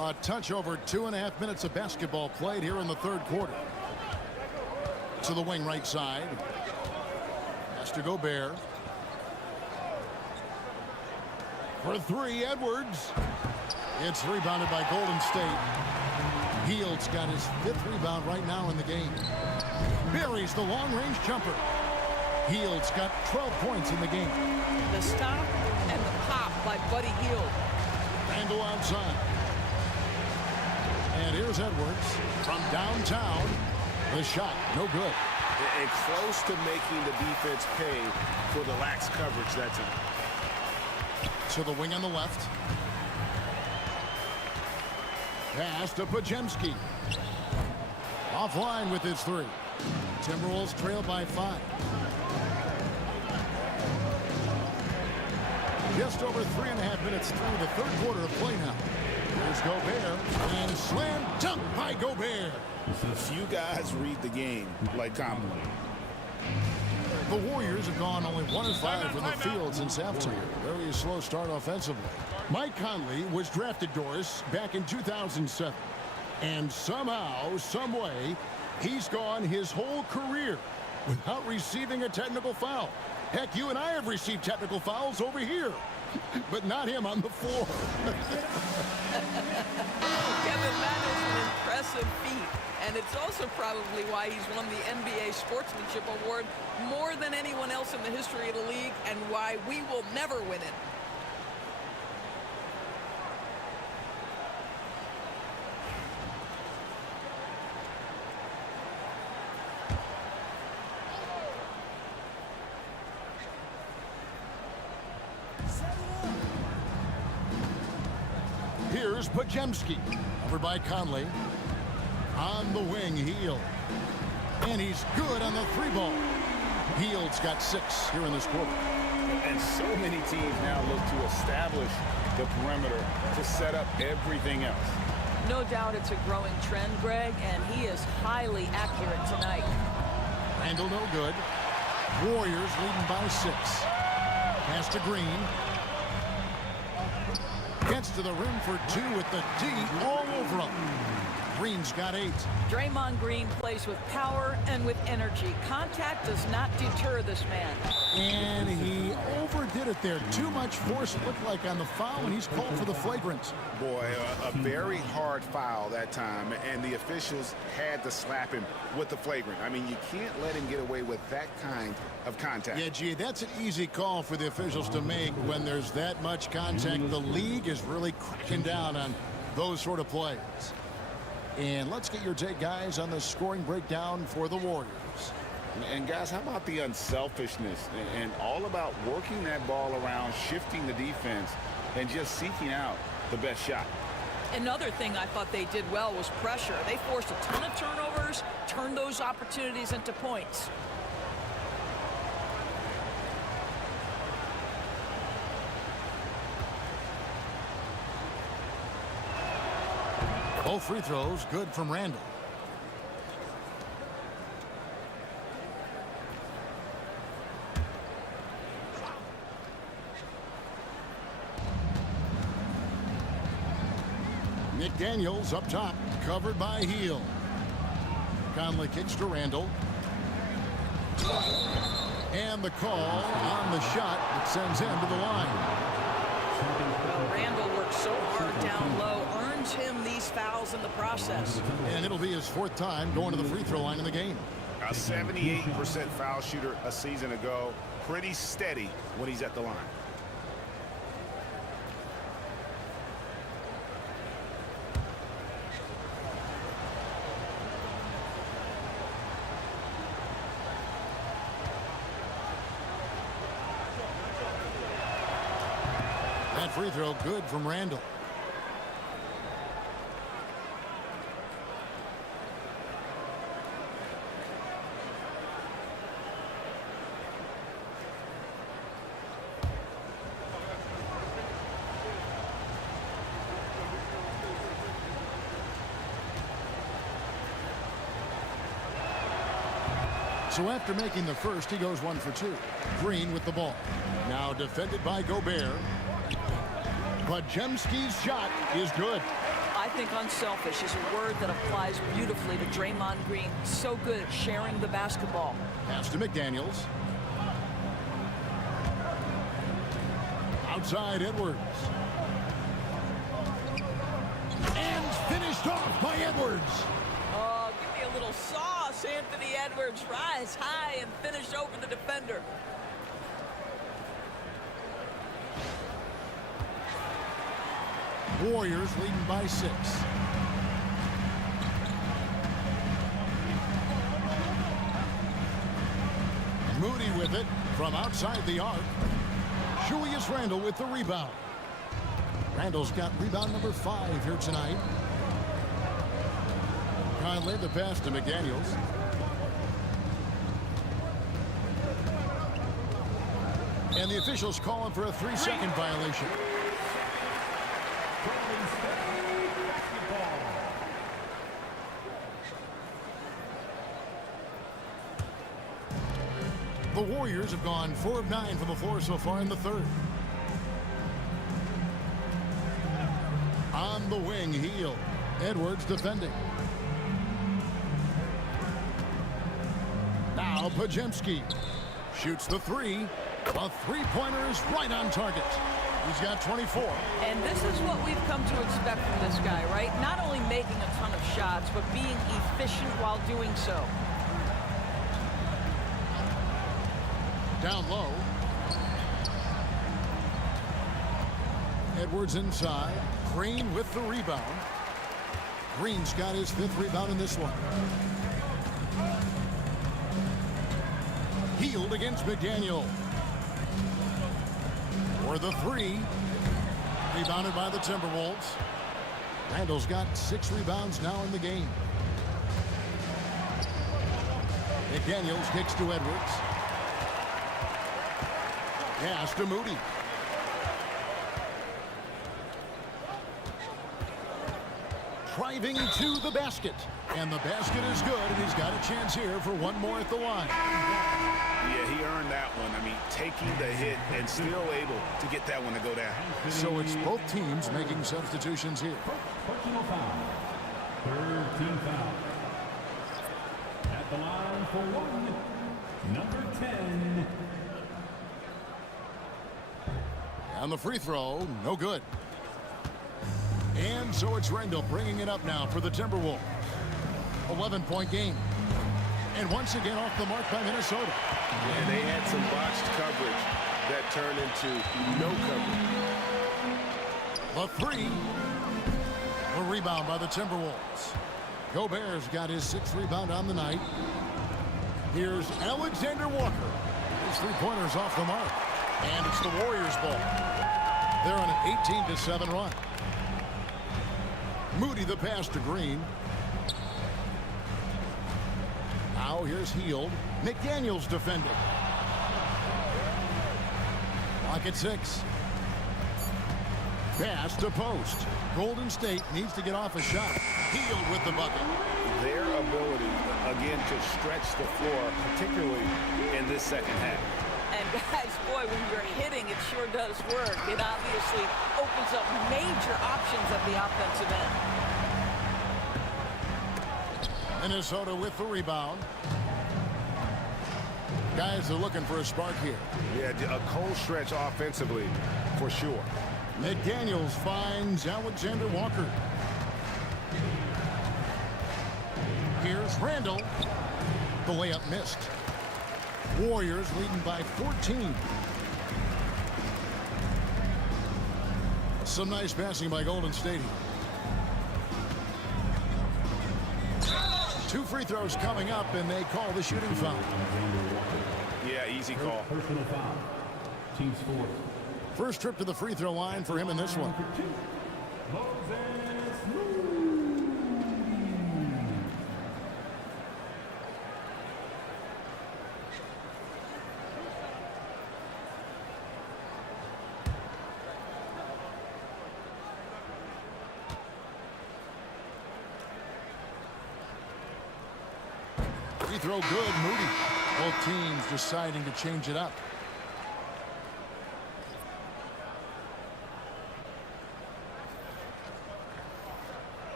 A touch over 2.5 minutes of basketball played here in the third quarter. To the wing right side. Has to Gobert. For 3, Edwards. It's rebounded by Golden State. Hield's got his 5th rebound right now in the game. Buries the long-range jumper. Hield's got 12 points in the game. The stop and the pop by Buddy Hield. Randall outside. And here's Edwards from downtown. The shot, no good. And close to making the defense pay for the lax coverage that's in. To the wing on the left. Pass to Pajemski. Offline with his 3. Timberwolves trail by 5. Just over 3.5 minutes through the third quarter of play now. Here's Gobert. And slam dunk by Gobert. Few guys read the game like Conley. The Warriors have gone only 1 of 5 from the field since halftime. Very slow start offensively. Mike Conley was drafted, Doris, back in 2007. And somehow, some way, he's gone his whole career without receiving a technical foul. Heck, you and I have received technical fouls over here, but not him on the floor. Kevin, that is an impressive feat. And it's also probably why he's won the NBA Sportsmanship Award more than anyone else in the history of the league, and why we will never win it. Here's Pajemski, covered by Conley. On the wing, Hield. And he's good on the 3-ball. Hield's got 6 here in this quarter. And so many teams now look to establish the perimeter to set up everything else. No doubt it's a growing trend, Greg, and he is highly accurate tonight. Randall no good. Warriors leading by 6. Pass to Green. Gets to the rim for 2 with the D all over him. Green's got 8. Draymond Green plays with power and with energy. Contact does not deter this man. And he overdid it there. Too much force, it looked like, on the foul, and he's called for the flagrant. Boy, a very hard foul that time, and the officials had to slap him with the flagrant. I mean, you can't let him get away with that kind of contact. Yeah, gee, that's an easy call for the officials to make when there's that much contact. The league is really cracking down on those sort of plays. And let's get your take, guys, on the scoring breakdown for the Warriors. And guys, how about the unselfishness and all about working that ball around, shifting the defense, and just seeking out the best shot. Another thing I thought they did well was pressure. They forced a ton of turnovers, turned those opportunities into points. Both free throws good from Randall. McDaniels up top, covered by Hield. Conley kicks to Randall. And the call on the shot that sends him to the line. Well, Randall worked so hard down low, earned earns him these fouls in the process. And it'll be his 4th time going to the free throw line in the game. A 78% foul shooter a season ago. Pretty steady when he's at the line. That free throw good from Randall. So after making the first, he goes 1 for 2. Green with the ball. Now defended by Gobert. Pajemski's shot is good. I think unselfish is a word that applies beautifully to Draymond Green. So good at sharing the basketball. Pass to McDaniels. Outside Edwards. And finished off by Edwards. Oh, give me a little sauce, Anthony Edwards. Rise high and finish over the defender. Warriors leading by 6. Moody with it from outside the arc. Julius Randle with the rebound. Randle's got rebound number 5 here tonight. Conley the pass to McDaniels. And the officials calling for a 3-second violation. The Warriors have gone 4 of 9 from the floor so far in the 3rd. On the wing, Hield. Edwards defending. Now Pajemski shoots the 3. A 3-pointer is right on target. He's got 24. And this is what we've come to expect from this guy, right? Not only making a ton of shots, but being efficient while doing so. Down low. Edwards inside. Green with the rebound. Green's got his 5th rebound in this one. Hield against McDaniel. For the 3. Rebounded by the Timberwolves. Randall's got 6 rebounds now in the game. McDaniels kicks to Edwards. Pass to Moody. Driving to the basket. And the basket is good, and he's got a chance here for one more at the line. Yeah, he earned that one. I mean, taking the hit and still able to get that one to go down. So it's both teams making substitutions here. Personal foul. 3rd team foul. At the line for 1, number 10. On the free throw, no good. And so it's Randall bringing it up now for the Timberwolves. 11-point game. And once again off the mark by Minnesota. And they had some botched coverage that turned into no coverage. The 3. A rebound by the Timberwolves. Gobert's got his 6th rebound on the night. Here's Alexander Walker. His 3-pointer's off the mark. And it's the Warriors' ball. They're on an 18-7 run. Moody the pass to Green. Now here's Hield. McDaniels defending. Clock at 6. Pass to post. Golden State needs to get off a shot. Hield with the bucket. Their ability, again, to stretch the floor, particularly in this second half. And guys, boy, when you're hitting, it sure does work. It obviously opens up major options at the offensive end. Minnesota with the rebound. Guys are looking for a spark here. Yeah, a cold stretch offensively, for sure. McDaniels finds Alexander Walker. Here's Randall. The layup missed. Warriors leading by 14. Some nice passing by Golden State. 2 free throws coming up, and they call the shooting foul. Yeah, easy call. Personal foul. Team fourth. First trip to the free throw line for him in this one. Free throw good, Moody. Both teams deciding to change it up.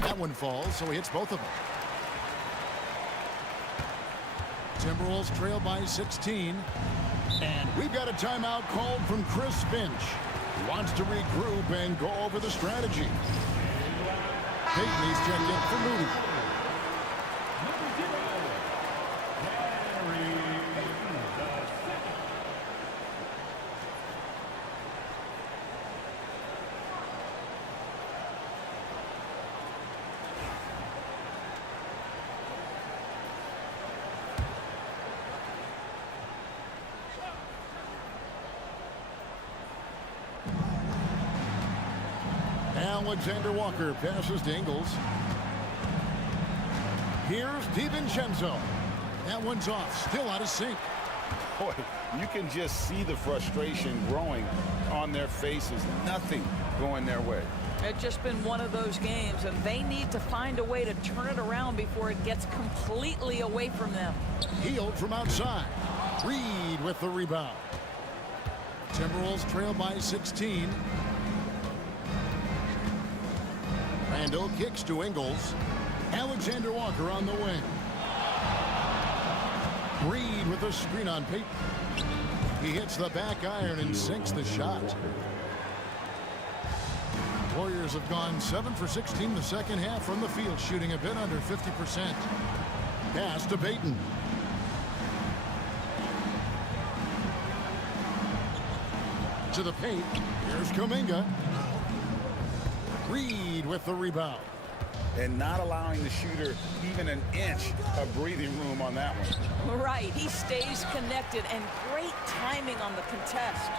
That one falls, so he hits both of them. Timberwolves trail by 16. And we've got a timeout called from Chris Finch. He wants to regroup and go over the strategy. Payton's checked in for Moody. Alexander Walker passes to Ingles. Here's DiVincenzo. That one's off, still out of sync. Boy, you can just see the frustration growing on their faces. Nothing going their way. It's just been one of those games, and they need to find a way to turn it around before it gets completely away from them. Hield from outside. Reed with the rebound. Timberwolves trail by 16. Randall kicks to Ingles. Alexander Walker on the wing. Reed with a screen on Payton. He hits the back iron and sinks the shot. Warriors have gone 7 for 16 the second half from the field, shooting a bit under 50%. Pass to Payton. To the paint. Here's Kuminga. Reed with the rebound. And not allowing the shooter even an inch of breathing room on that one. Right, he stays connected, and great timing on the contest.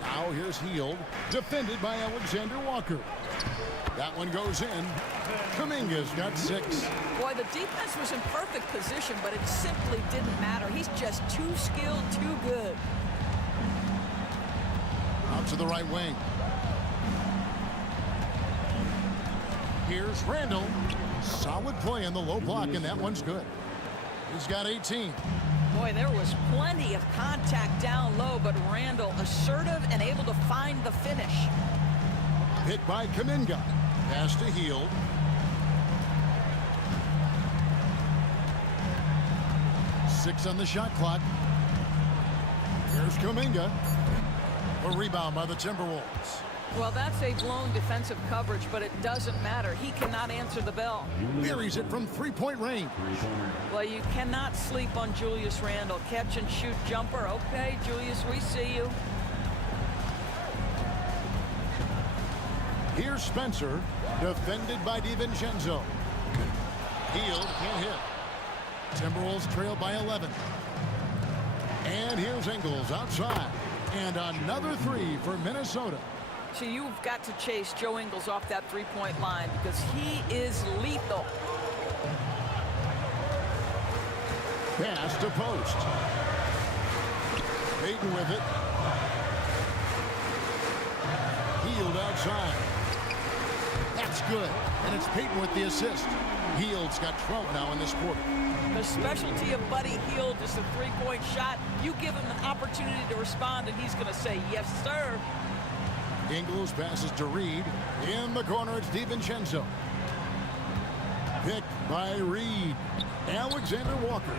Now here's Hield, defended by Alexander Walker. That one goes in. Kuminga's got 6. Boy, the defense was in perfect position, but it simply didn't matter. He's just too skilled, too good. Out to the right wing. Here's Randall. Solid play in the low block, and that one's good. He's got 18. Boy, there was plenty of contact down low, but Randall assertive and able to find the finish. Hit by Kuminga. Pass to Hield. Six on the shot clock. Here's Kuminga. A rebound by the Timberwolves. Well, that's a blown defensive coverage, but it doesn't matter. He cannot answer the bell. Buries it from three-point range. Well, you cannot sleep on Julius Randle. Catch and shoot jumper. Okay, Julius, we see you. Here's Spencer, defended by DiVincenzo. Hield can't hit. Timberwolves trail by 11. And here's Ingles outside. And another 3 for Minnesota. So you've got to chase Joe Ingles off that three-point line because he is lethal. Pass to post. Payton with it. Hield outside. That's good. And it's Payton with the assist. Hield's got 12 now in this quarter. The specialty of Buddy Hield is the three-point shot. You give him an opportunity to respond, and he's going to say, yes, sir. Ingles passes to Reed. In the corner, it's DiVincenzo. Picked by Reed. Alexander Walker.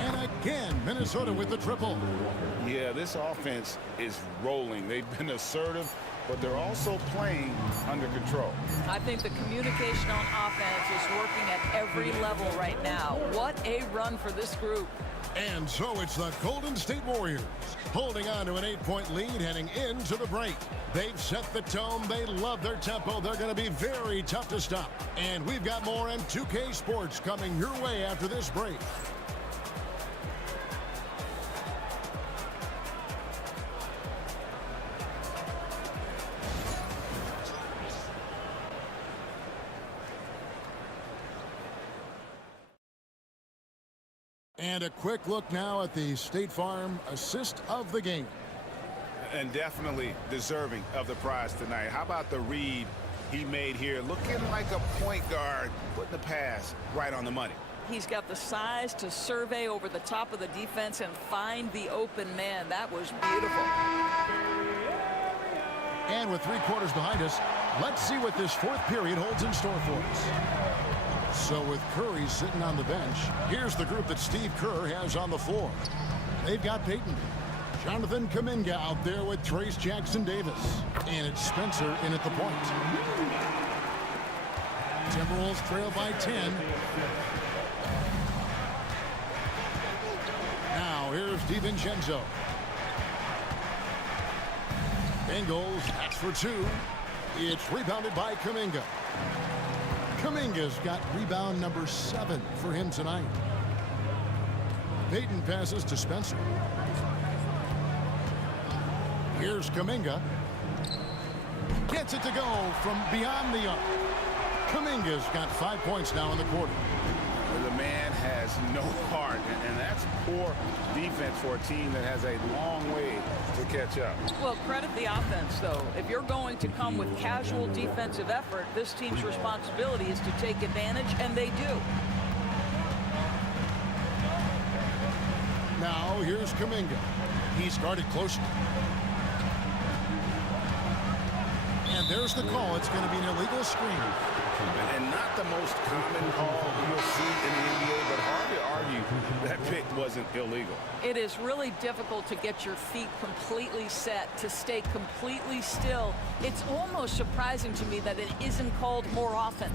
And again, Minnesota with the triple. Yeah, this offense is rolling. They've been assertive, but they're also playing under control. I think the communication on offense is working at every level right now. What a run for this group. And so it's the Golden State Warriors holding on to an 8-point lead heading into the break. They've set the tone. They love their tempo. They're going to be very tough to stop. And we've got more in 2K Sports coming your way after this break. And a quick look now at the State Farm assist of the game. And definitely deserving of the prize tonight. How about the read he made here? Looking like a point guard, putting the pass right on the money. He's got the size to survey over the top of the defense and find the open man. That was beautiful. And with 3 quarters behind us, let's see what this 4th period holds in store for us. So with Curry sitting on the bench, here's the group that Steve Kerr has on the floor. They've got Peyton, Jonathan Kuminga out there with Trace Jackson-Davis. And it's Spencer in at the point. Timberwolves trail by 10. Now here's DiVincenzo. Ingles, that's for 2. It's rebounded by Kuminga. Kuminga's got rebound number 7 for him tonight. Peyton passes to Spencer. Here's Kuminga. Gets it to go from beyond the arc. Kuminga's got 5 points now in the quarter. The man has no heart, and that's poor defense for a team that has a long way to catch up. Well, credit the offense, though. If you're going to come with casual defensive effort, this team's responsibility is to take advantage, and they do. Now here's Kuminga. He's guarded closely. And there's the call. It's going to be an illegal screen. And not the most common call you'll see in the NBA, but hard to argue that pick wasn't illegal. It is really difficult to get your feet completely set, to stay completely still. It's almost surprising to me that it isn't called more often.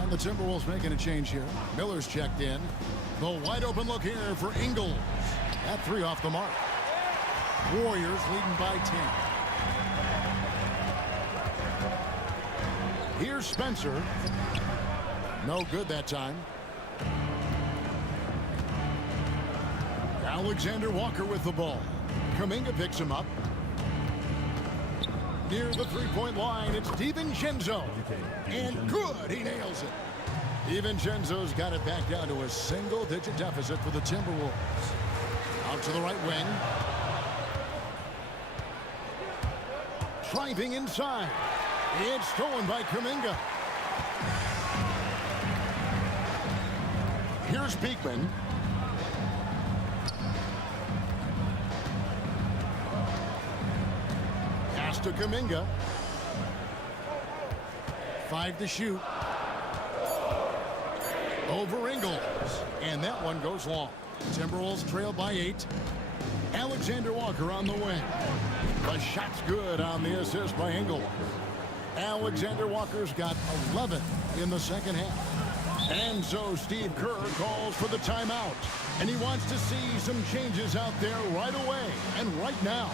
And the Timberwolves making a change here. Miller's checked in. The wide open look here for Ingles. That 3 off the mark. Warriors leading by 10. Here's Spencer. No good that time. Alexander Walker with the ball. Kuminga picks him up. Near the 3-point line, it's DiVincenzo. And good, he nails it. DiVincenzo's got it back down to a single-digit deficit for the Timberwolves. Out to the right wing. Driving inside. It's stolen by Kuminga. Here's Beekman. Pass to Kuminga. 5 to shoot. Over Ingles. And that one goes long. Timberwolves trail by 8. Alexander Walker on the wing. The shot's good on the assist by Ingles. Alexander Walker's got 11 in the second half. And so Steve Kerr calls for the timeout. And he wants to see some changes out there right away and right now.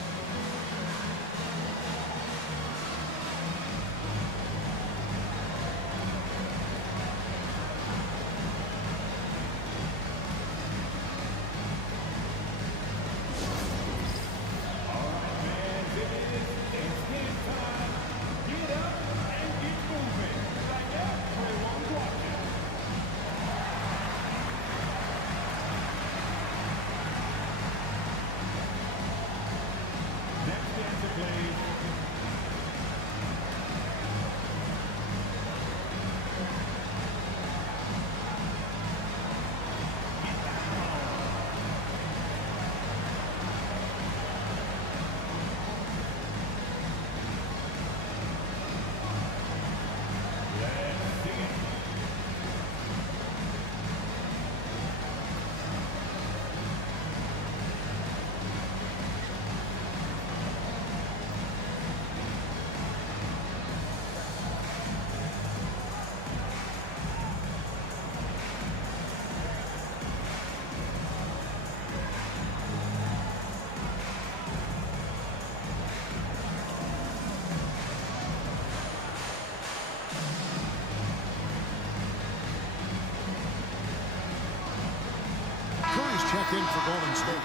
check in for Golden State.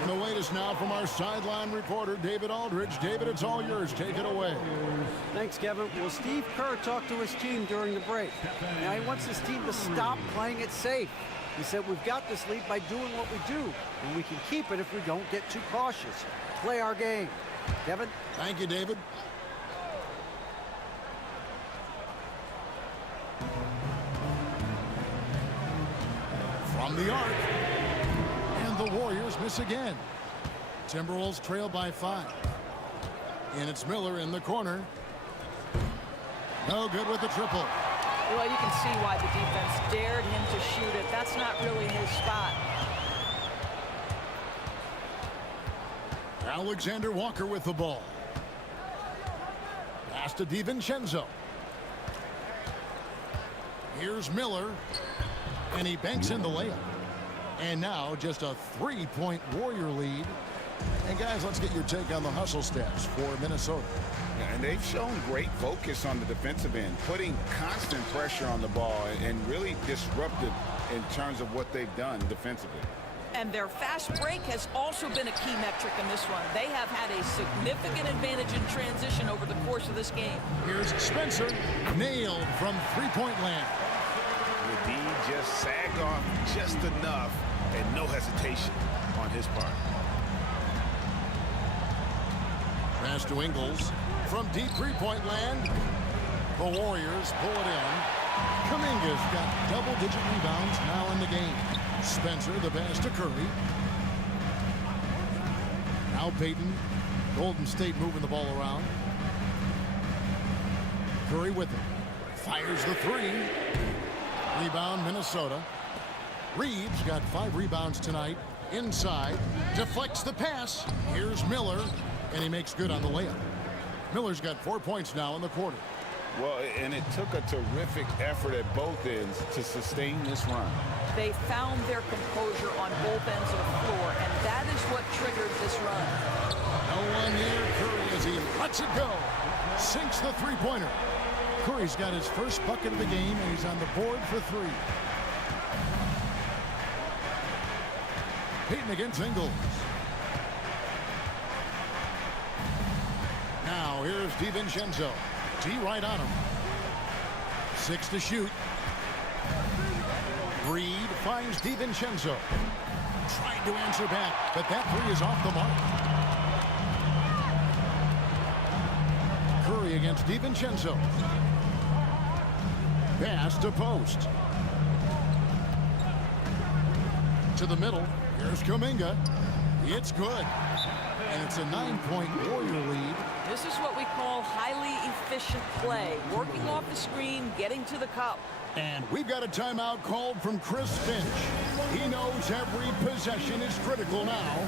And the latest now from our sideline reporter, David Aldridge. David, it's all yours. Take it away. Thanks, Kevin. Well, Steve Kerr talked to his team during the break. Now he wants his team to stop playing it safe. He said, we've got this lead by doing what we do, and we can keep it if we don't get too cautious. Play our game. Kevin? Thank you, David. From the arc. And the Warriors miss again. Timberwolves trail by 5. And it's Miller in the corner. No good with the triple. Well, you can see why the defense dared him to shoot it. That's not really his spot. Alexander Walker with the ball. Pass to DiVincenzo. Here's Miller. And he banks in the layup. And now just a 3-point Warrior lead. And guys, let's get your take on the hustle stats for Minnesota. And they've shown great focus on the defensive end, putting constant pressure on the ball and really disruptive in terms of what they've done defensively. And their fast break has also been a key metric in this one. They have had a significant advantage in transition over the course of this game. Here's Spencer, nailed from three-point land. The D just sagged off just enough and no hesitation on his part. Pass to Ingles from deep three-point land. The Warriors pull it in. Kuminga's got double-digit rebounds now in the game. Spencer, the pass to Curry. Now Payton. Golden State moving the ball around. Curry with it. Fires the three. Rebound, Minnesota. Reeves got 5 rebounds tonight. Inside. Deflects the pass. Here's Miller. And he makes good on the layup. Miller's got 4 points now in the quarter. Well, and it took a terrific effort at both ends to sustain this run. They found their composure on both ends of the floor, and that is what triggered this run. No one near Curry as he lets it go. Sinks the three-pointer. Curry's got his first bucket of the game, and he's on the board for 3. Payton against Ingles. Now here's DiVincenzo. D right on him. 6 to shoot. Reed finds DiVincenzo. Tried to answer back, but that 3 is off the mark. Curry against DiVincenzo. Pass to post. To the middle. Here's Kuminga. It's good. And it's a 9-point Warrior lead. This is what we call highly efficient play. Working off the screen, getting to the cup. And we've got a timeout called from Chris Finch. He knows every possession is critical now.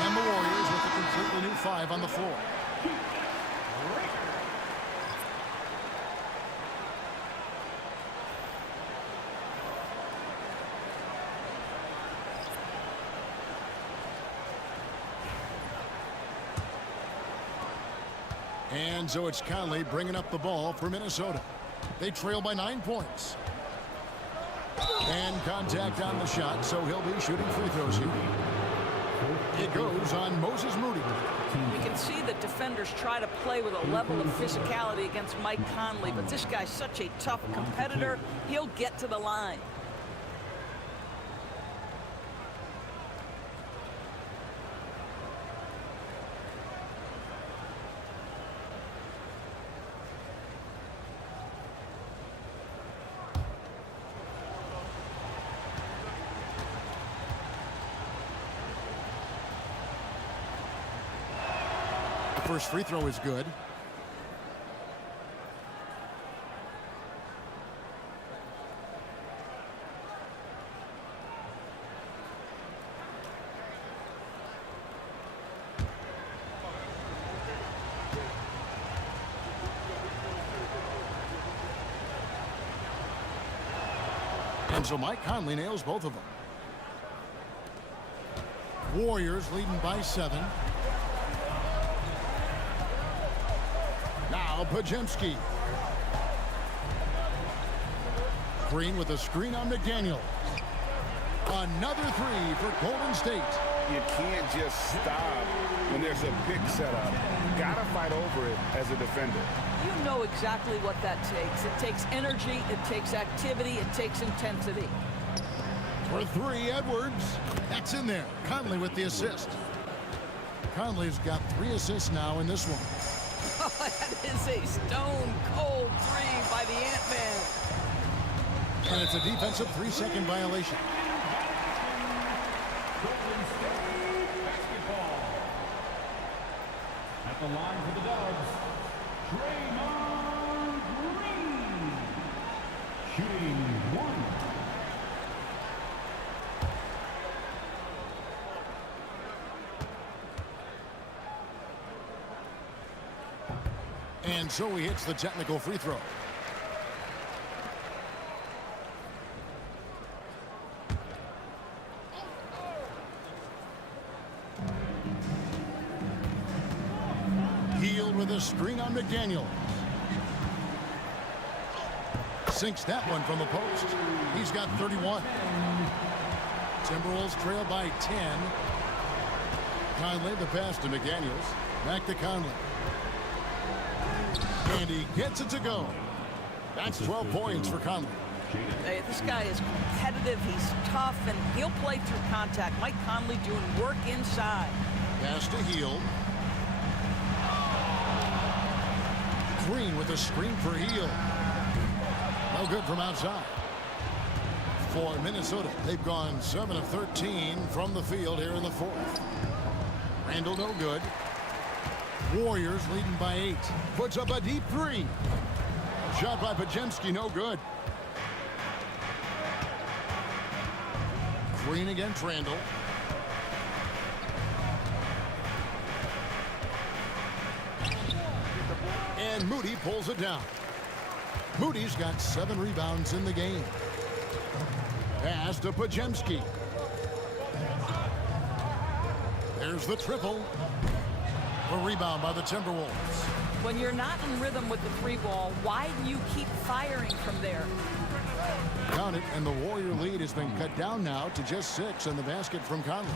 And the Warriors with a completely new 5 on the floor. And so it's Conley bringing up the ball for Minnesota. They trail by 9 points. And contact on the shot, so he'll be shooting free throws here. It goes on Moses Moody. You can see that defenders try to play with a level of physicality against Mike Conley, but this guy's such a tough competitor, he'll get to the line. First free throw is good. And so Mike Conley nails both of them. Warriors leading by 7. Now Pajemski. Green with a screen on McDaniel. Another three for Golden State. You can't just stop when there's a pick set up. Gotta fight over it as a defender. You know exactly what that takes. It takes energy, it takes activity, it takes intensity. For three, Edwards. That's in there. Conley with the assist. Conley's got 3 assists now in this one. Oh, that is a stone-cold three by the Ant-Man. And it's a defensive 3-second violation. Golden State basketball. At the line for the Dubs, Draymond Green. Shooting 1. And so he hits the technical free throw. Healed with a screen on McDaniel. Sinks that one from the post. He's got 31. Timberwolves trail by 10. Conley the pass to McDaniels. Back to Conley. And he gets it to go. That's 12 points for Conley. Hey, this guy is competitive, he's tough, and he'll play through contact. Mike Conley doing work inside. Pass to Hield. Green with a screen for Hield. No good from outside. For Minnesota, they've gone 7 of 13 from the field here in the fourth. Randall no good. Warriors leading by 8. Puts up a deep three. Shot by Pajemski, no good. Green against Randall. And Moody pulls it down. Moody's got 7 rebounds in the game. Pass to Pajemski. There's the triple. A rebound by the Timberwolves. When you're not in rhythm with the 3-ball, why do you keep firing from there? Count it, and the Warrior lead has been cut down now to just 6 in the basket from Conley.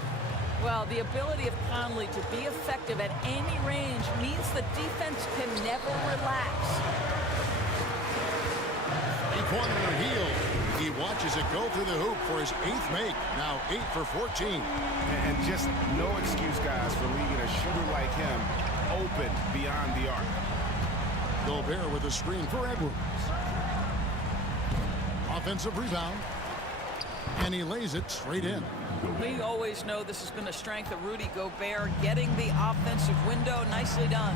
Well, the ability of Conley to be effective at any range means the defense can never relax. Three-pointer Hield. He watches it go through the hoop for his 8th make. Now 8 for 14. And just no excuse, guys, for leaving a shooter like him open beyond the arc. Gobert with a screen for Edwards. Offensive rebound. And he lays it straight in. We always know this has been a strength of Rudy Gobert, getting the offensive window. Nicely done.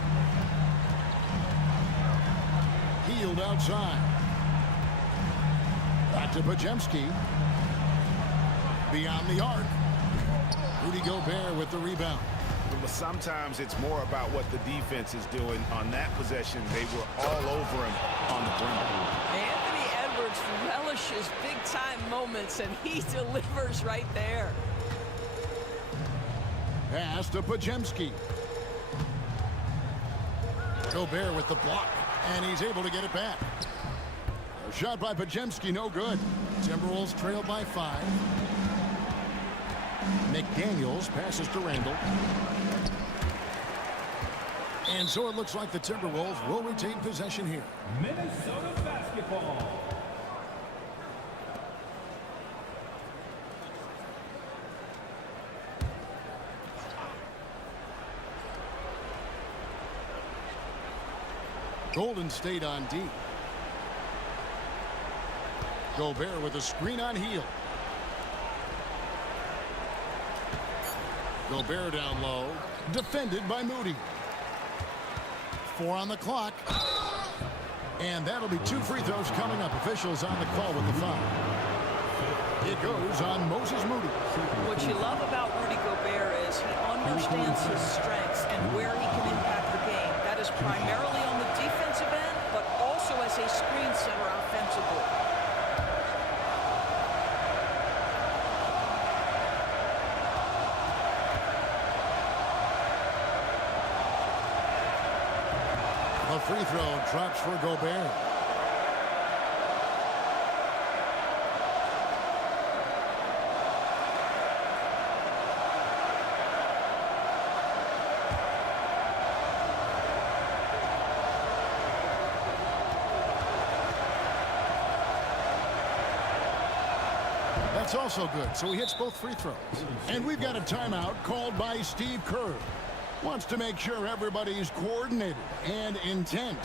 Hield outside. Back to Pajemski. Beyond the arc. Rudy Gobert with the rebound. But sometimes it's more about what the defense is doing. On that possession, they were all over him on the perimeter. Anthony Edwards relishes big-time moments, and he delivers right there. Pass to Pajemski. Gobert with the block, and he's able to get it back. A shot by Pajemski, no good. Timberwolves trail by 5. McDaniels passes to Randall. And so it looks like the Timberwolves will retain possession here. Minnesota basketball. Golden State on D. Gobert with a screen on heel. Gobert down low. Defended by Moody. 4 on the clock. And that'll be 2 free throws coming up. Officials on the call with the foul. It goes on Moses Moody. What you love about Rudy Gobert is he understands his strengths and where he can impact the game. That is primarily on the defensive end, but also as a screen setter offensively. The free throw drops for Gobert. That's also good, so he hits both free throws. And we've got a timeout called by Steve Kerr. Wants to make sure everybody's coordinated and intent.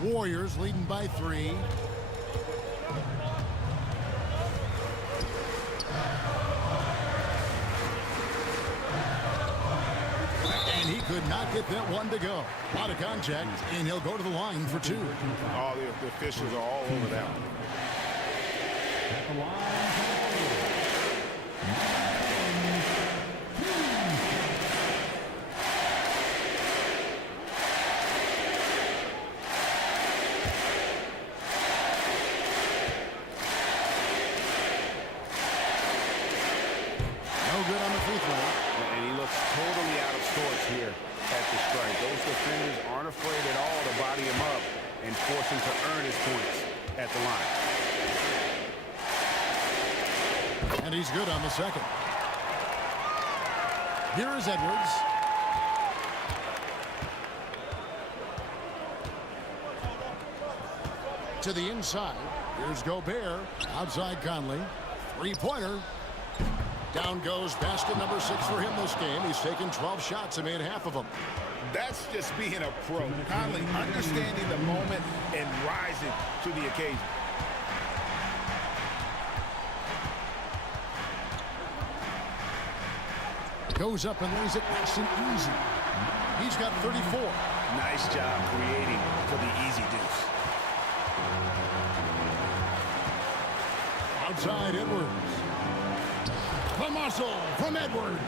Warriors leading by 3. And he could not get that one to go. Out of contact, and he'll go to the line for 2. All the officials are all over that one. At the line. Good on the free throw. And he looks totally out of sorts here at the strike. Those defenders aren't afraid at all to body him up and force him to earn his points at the line. And he's good on the second. Here is Edwards. To the inside. Here's Gobert. Outside Conley. Three-pointer. Down goes basket number 6 for him this game. He's taken 12 shots and made half of them. That's just being a pro. Conley understanding the moment and rising to the occasion. Goes up and lays it nice and easy. He's got 34. Nice job creating for the easy deuce. Outside Edwards. The muscle from Edwards.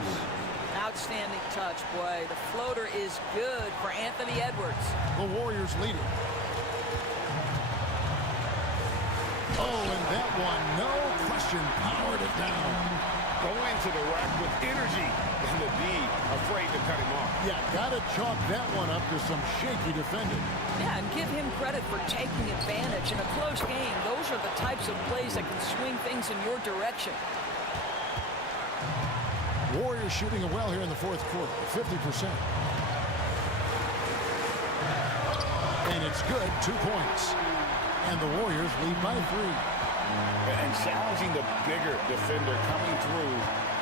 Outstanding touch, boy. The floater is good for Anthony Edwards. The Warriors lead it. Oh, and that one, no question, powered it down. Going to the rack with energy, and the D afraid to cut him off. Yeah, got to chalk that one up to some shaky defending. Yeah, and give him credit for taking advantage. In a close game, those are the types of plays that can swing things in your direction. Warriors shooting it well here in the fourth quarter, 50%. And it's good, 2 points. And the Warriors lead by 3. And challenging the bigger defender coming through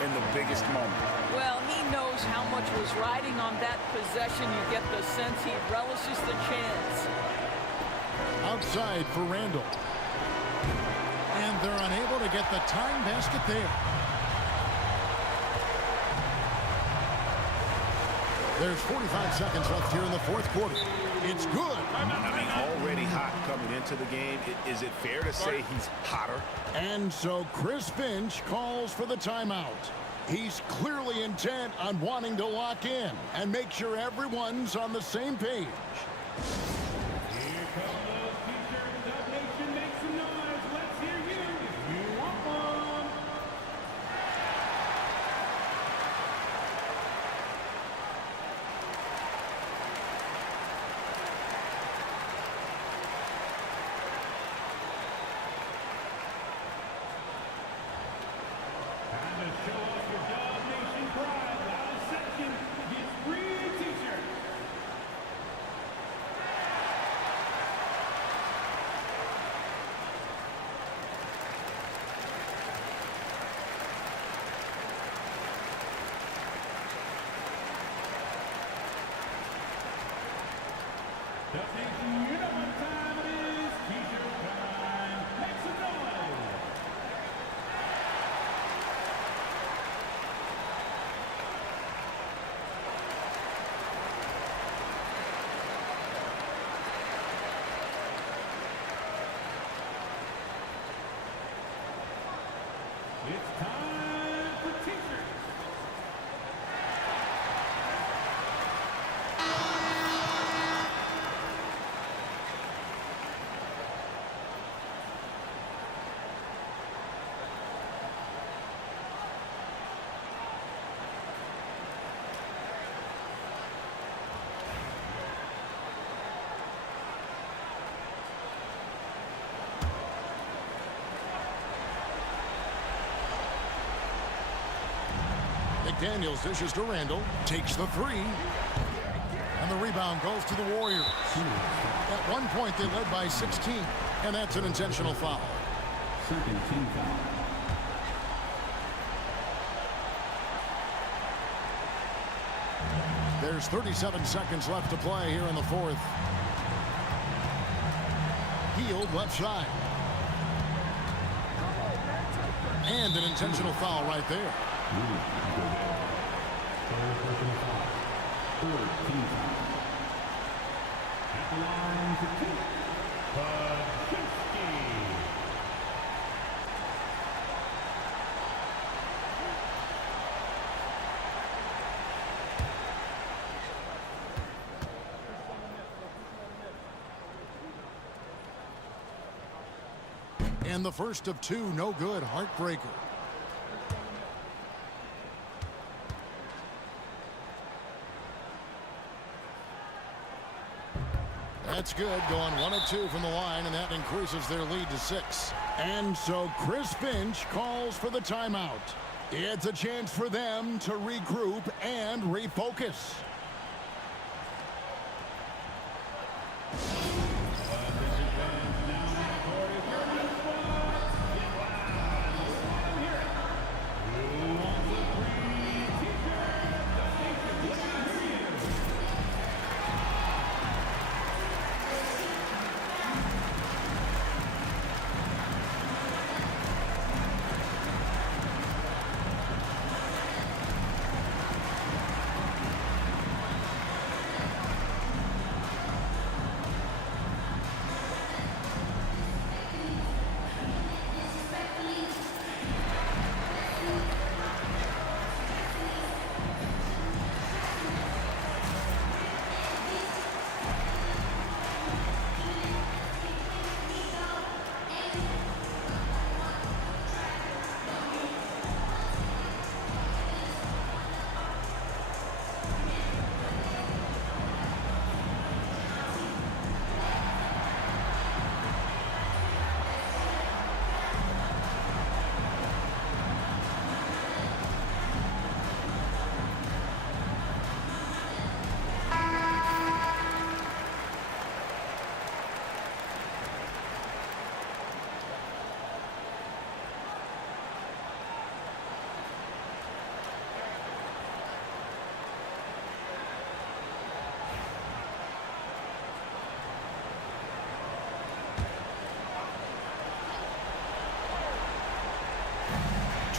in the biggest moment. Well, he knows how much was riding on that possession. You get the sense he relishes the chance. Outside for Randall. And they're unable to get the tying basket there. There's 45 seconds left here in the fourth quarter. It's good. Already hot coming into the game. Is it fair to say he's hotter? And so Chris Finch calls for the timeout. He's clearly intent on wanting to lock in and make sure everyone's on the same page. Here come those t-shirts. Dub Nation, make some noise. Let's hear you if you want one. Time to show off your Dub Nation pride. Last section gets free t-shirts. Dub Nation, you know what time it is. T-shirt time. Make some noise. It's time for t-shirts. McDaniels dishes to Randall, takes the 3, and the rebound goes to the Warriors. At one point, they led by 16, and that's an intentional foul. Second team foul. There's 37 seconds left to play here in the fourth. Healed left side. And an intentional foul right there. At the line to two. Paczynski. And the first of 2, no good, heartbreaker. That's good, going 1 of 2 from the line, and that increases their lead to 6. And so Chris Finch calls for the timeout. It's a chance for them to regroup and refocus.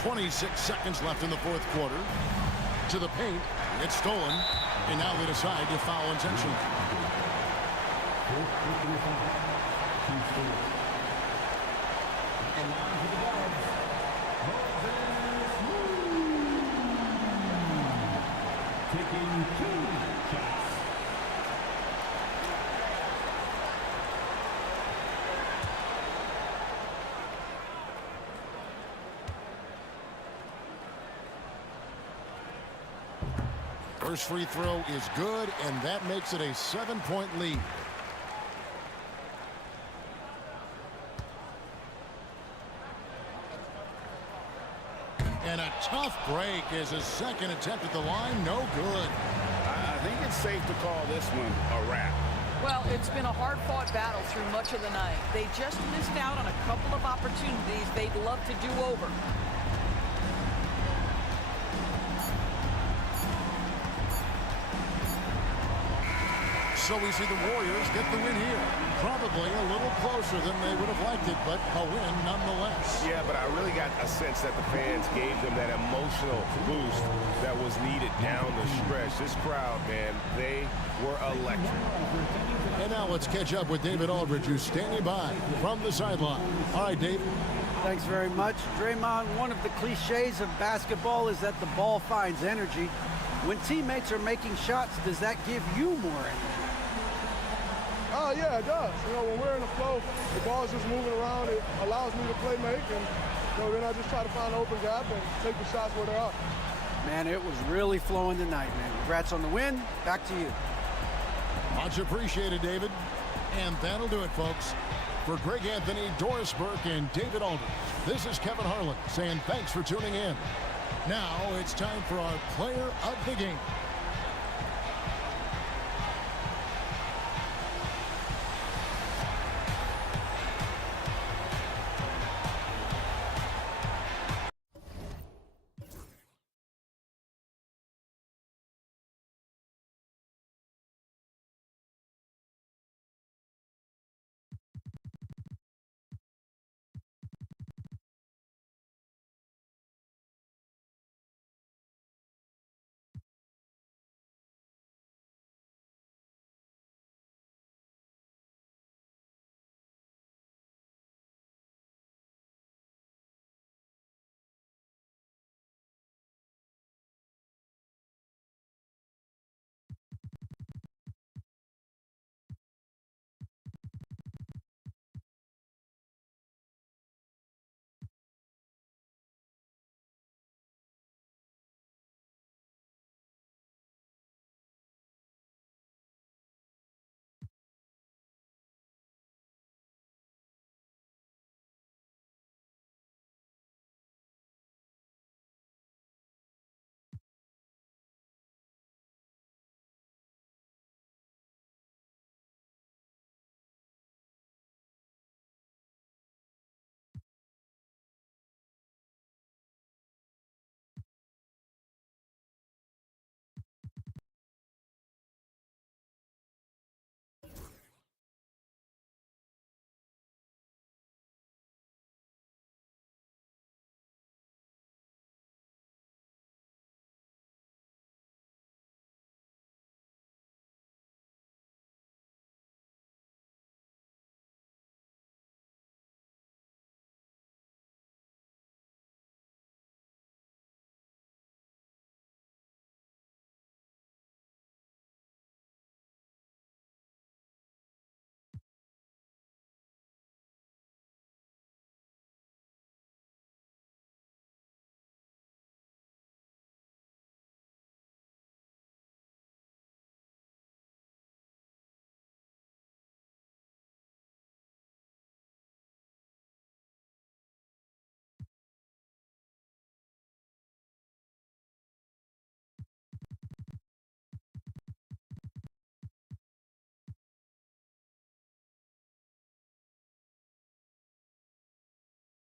26 seconds left in the fourth quarter. To the paint. It's stolen. And now they decide to foul intentionally. Taking 2 shots. First free throw is good, and that makes it a 7-point lead. And a tough break is his second attempt at the line. No good. I think it's safe to call this one a wrap. Well, it's been a hard-fought battle through much of the night. They just missed out on a couple of opportunities they'd love to do over. So we see the Warriors get the win here. Probably a little closer than they would have liked it, but a win nonetheless. Yeah, but I really got a sense that the fans gave them that emotional boost that was needed down the stretch. This crowd, man, they were electric. And now let's catch up with David Aldridge, who's standing by from the sideline. All right, Dave. Thanks very much. Draymond, one of the cliches of basketball is that the ball finds energy. When teammates are making shots, does that give you more energy? Yeah, it does. You know, when we're in the flow, the ball's just moving around. It allows me to play make, and then I just try to find an open gap and take the shots where they are. Man, it was really flowing tonight, man. Congrats on the win. Back to you. Much appreciated, David. And that'll do it, folks. For Greg Anthony, Doris Burke, and David Aldridge, this is Kevin Harlan saying thanks for tuning in. Now it's time for our player of the game.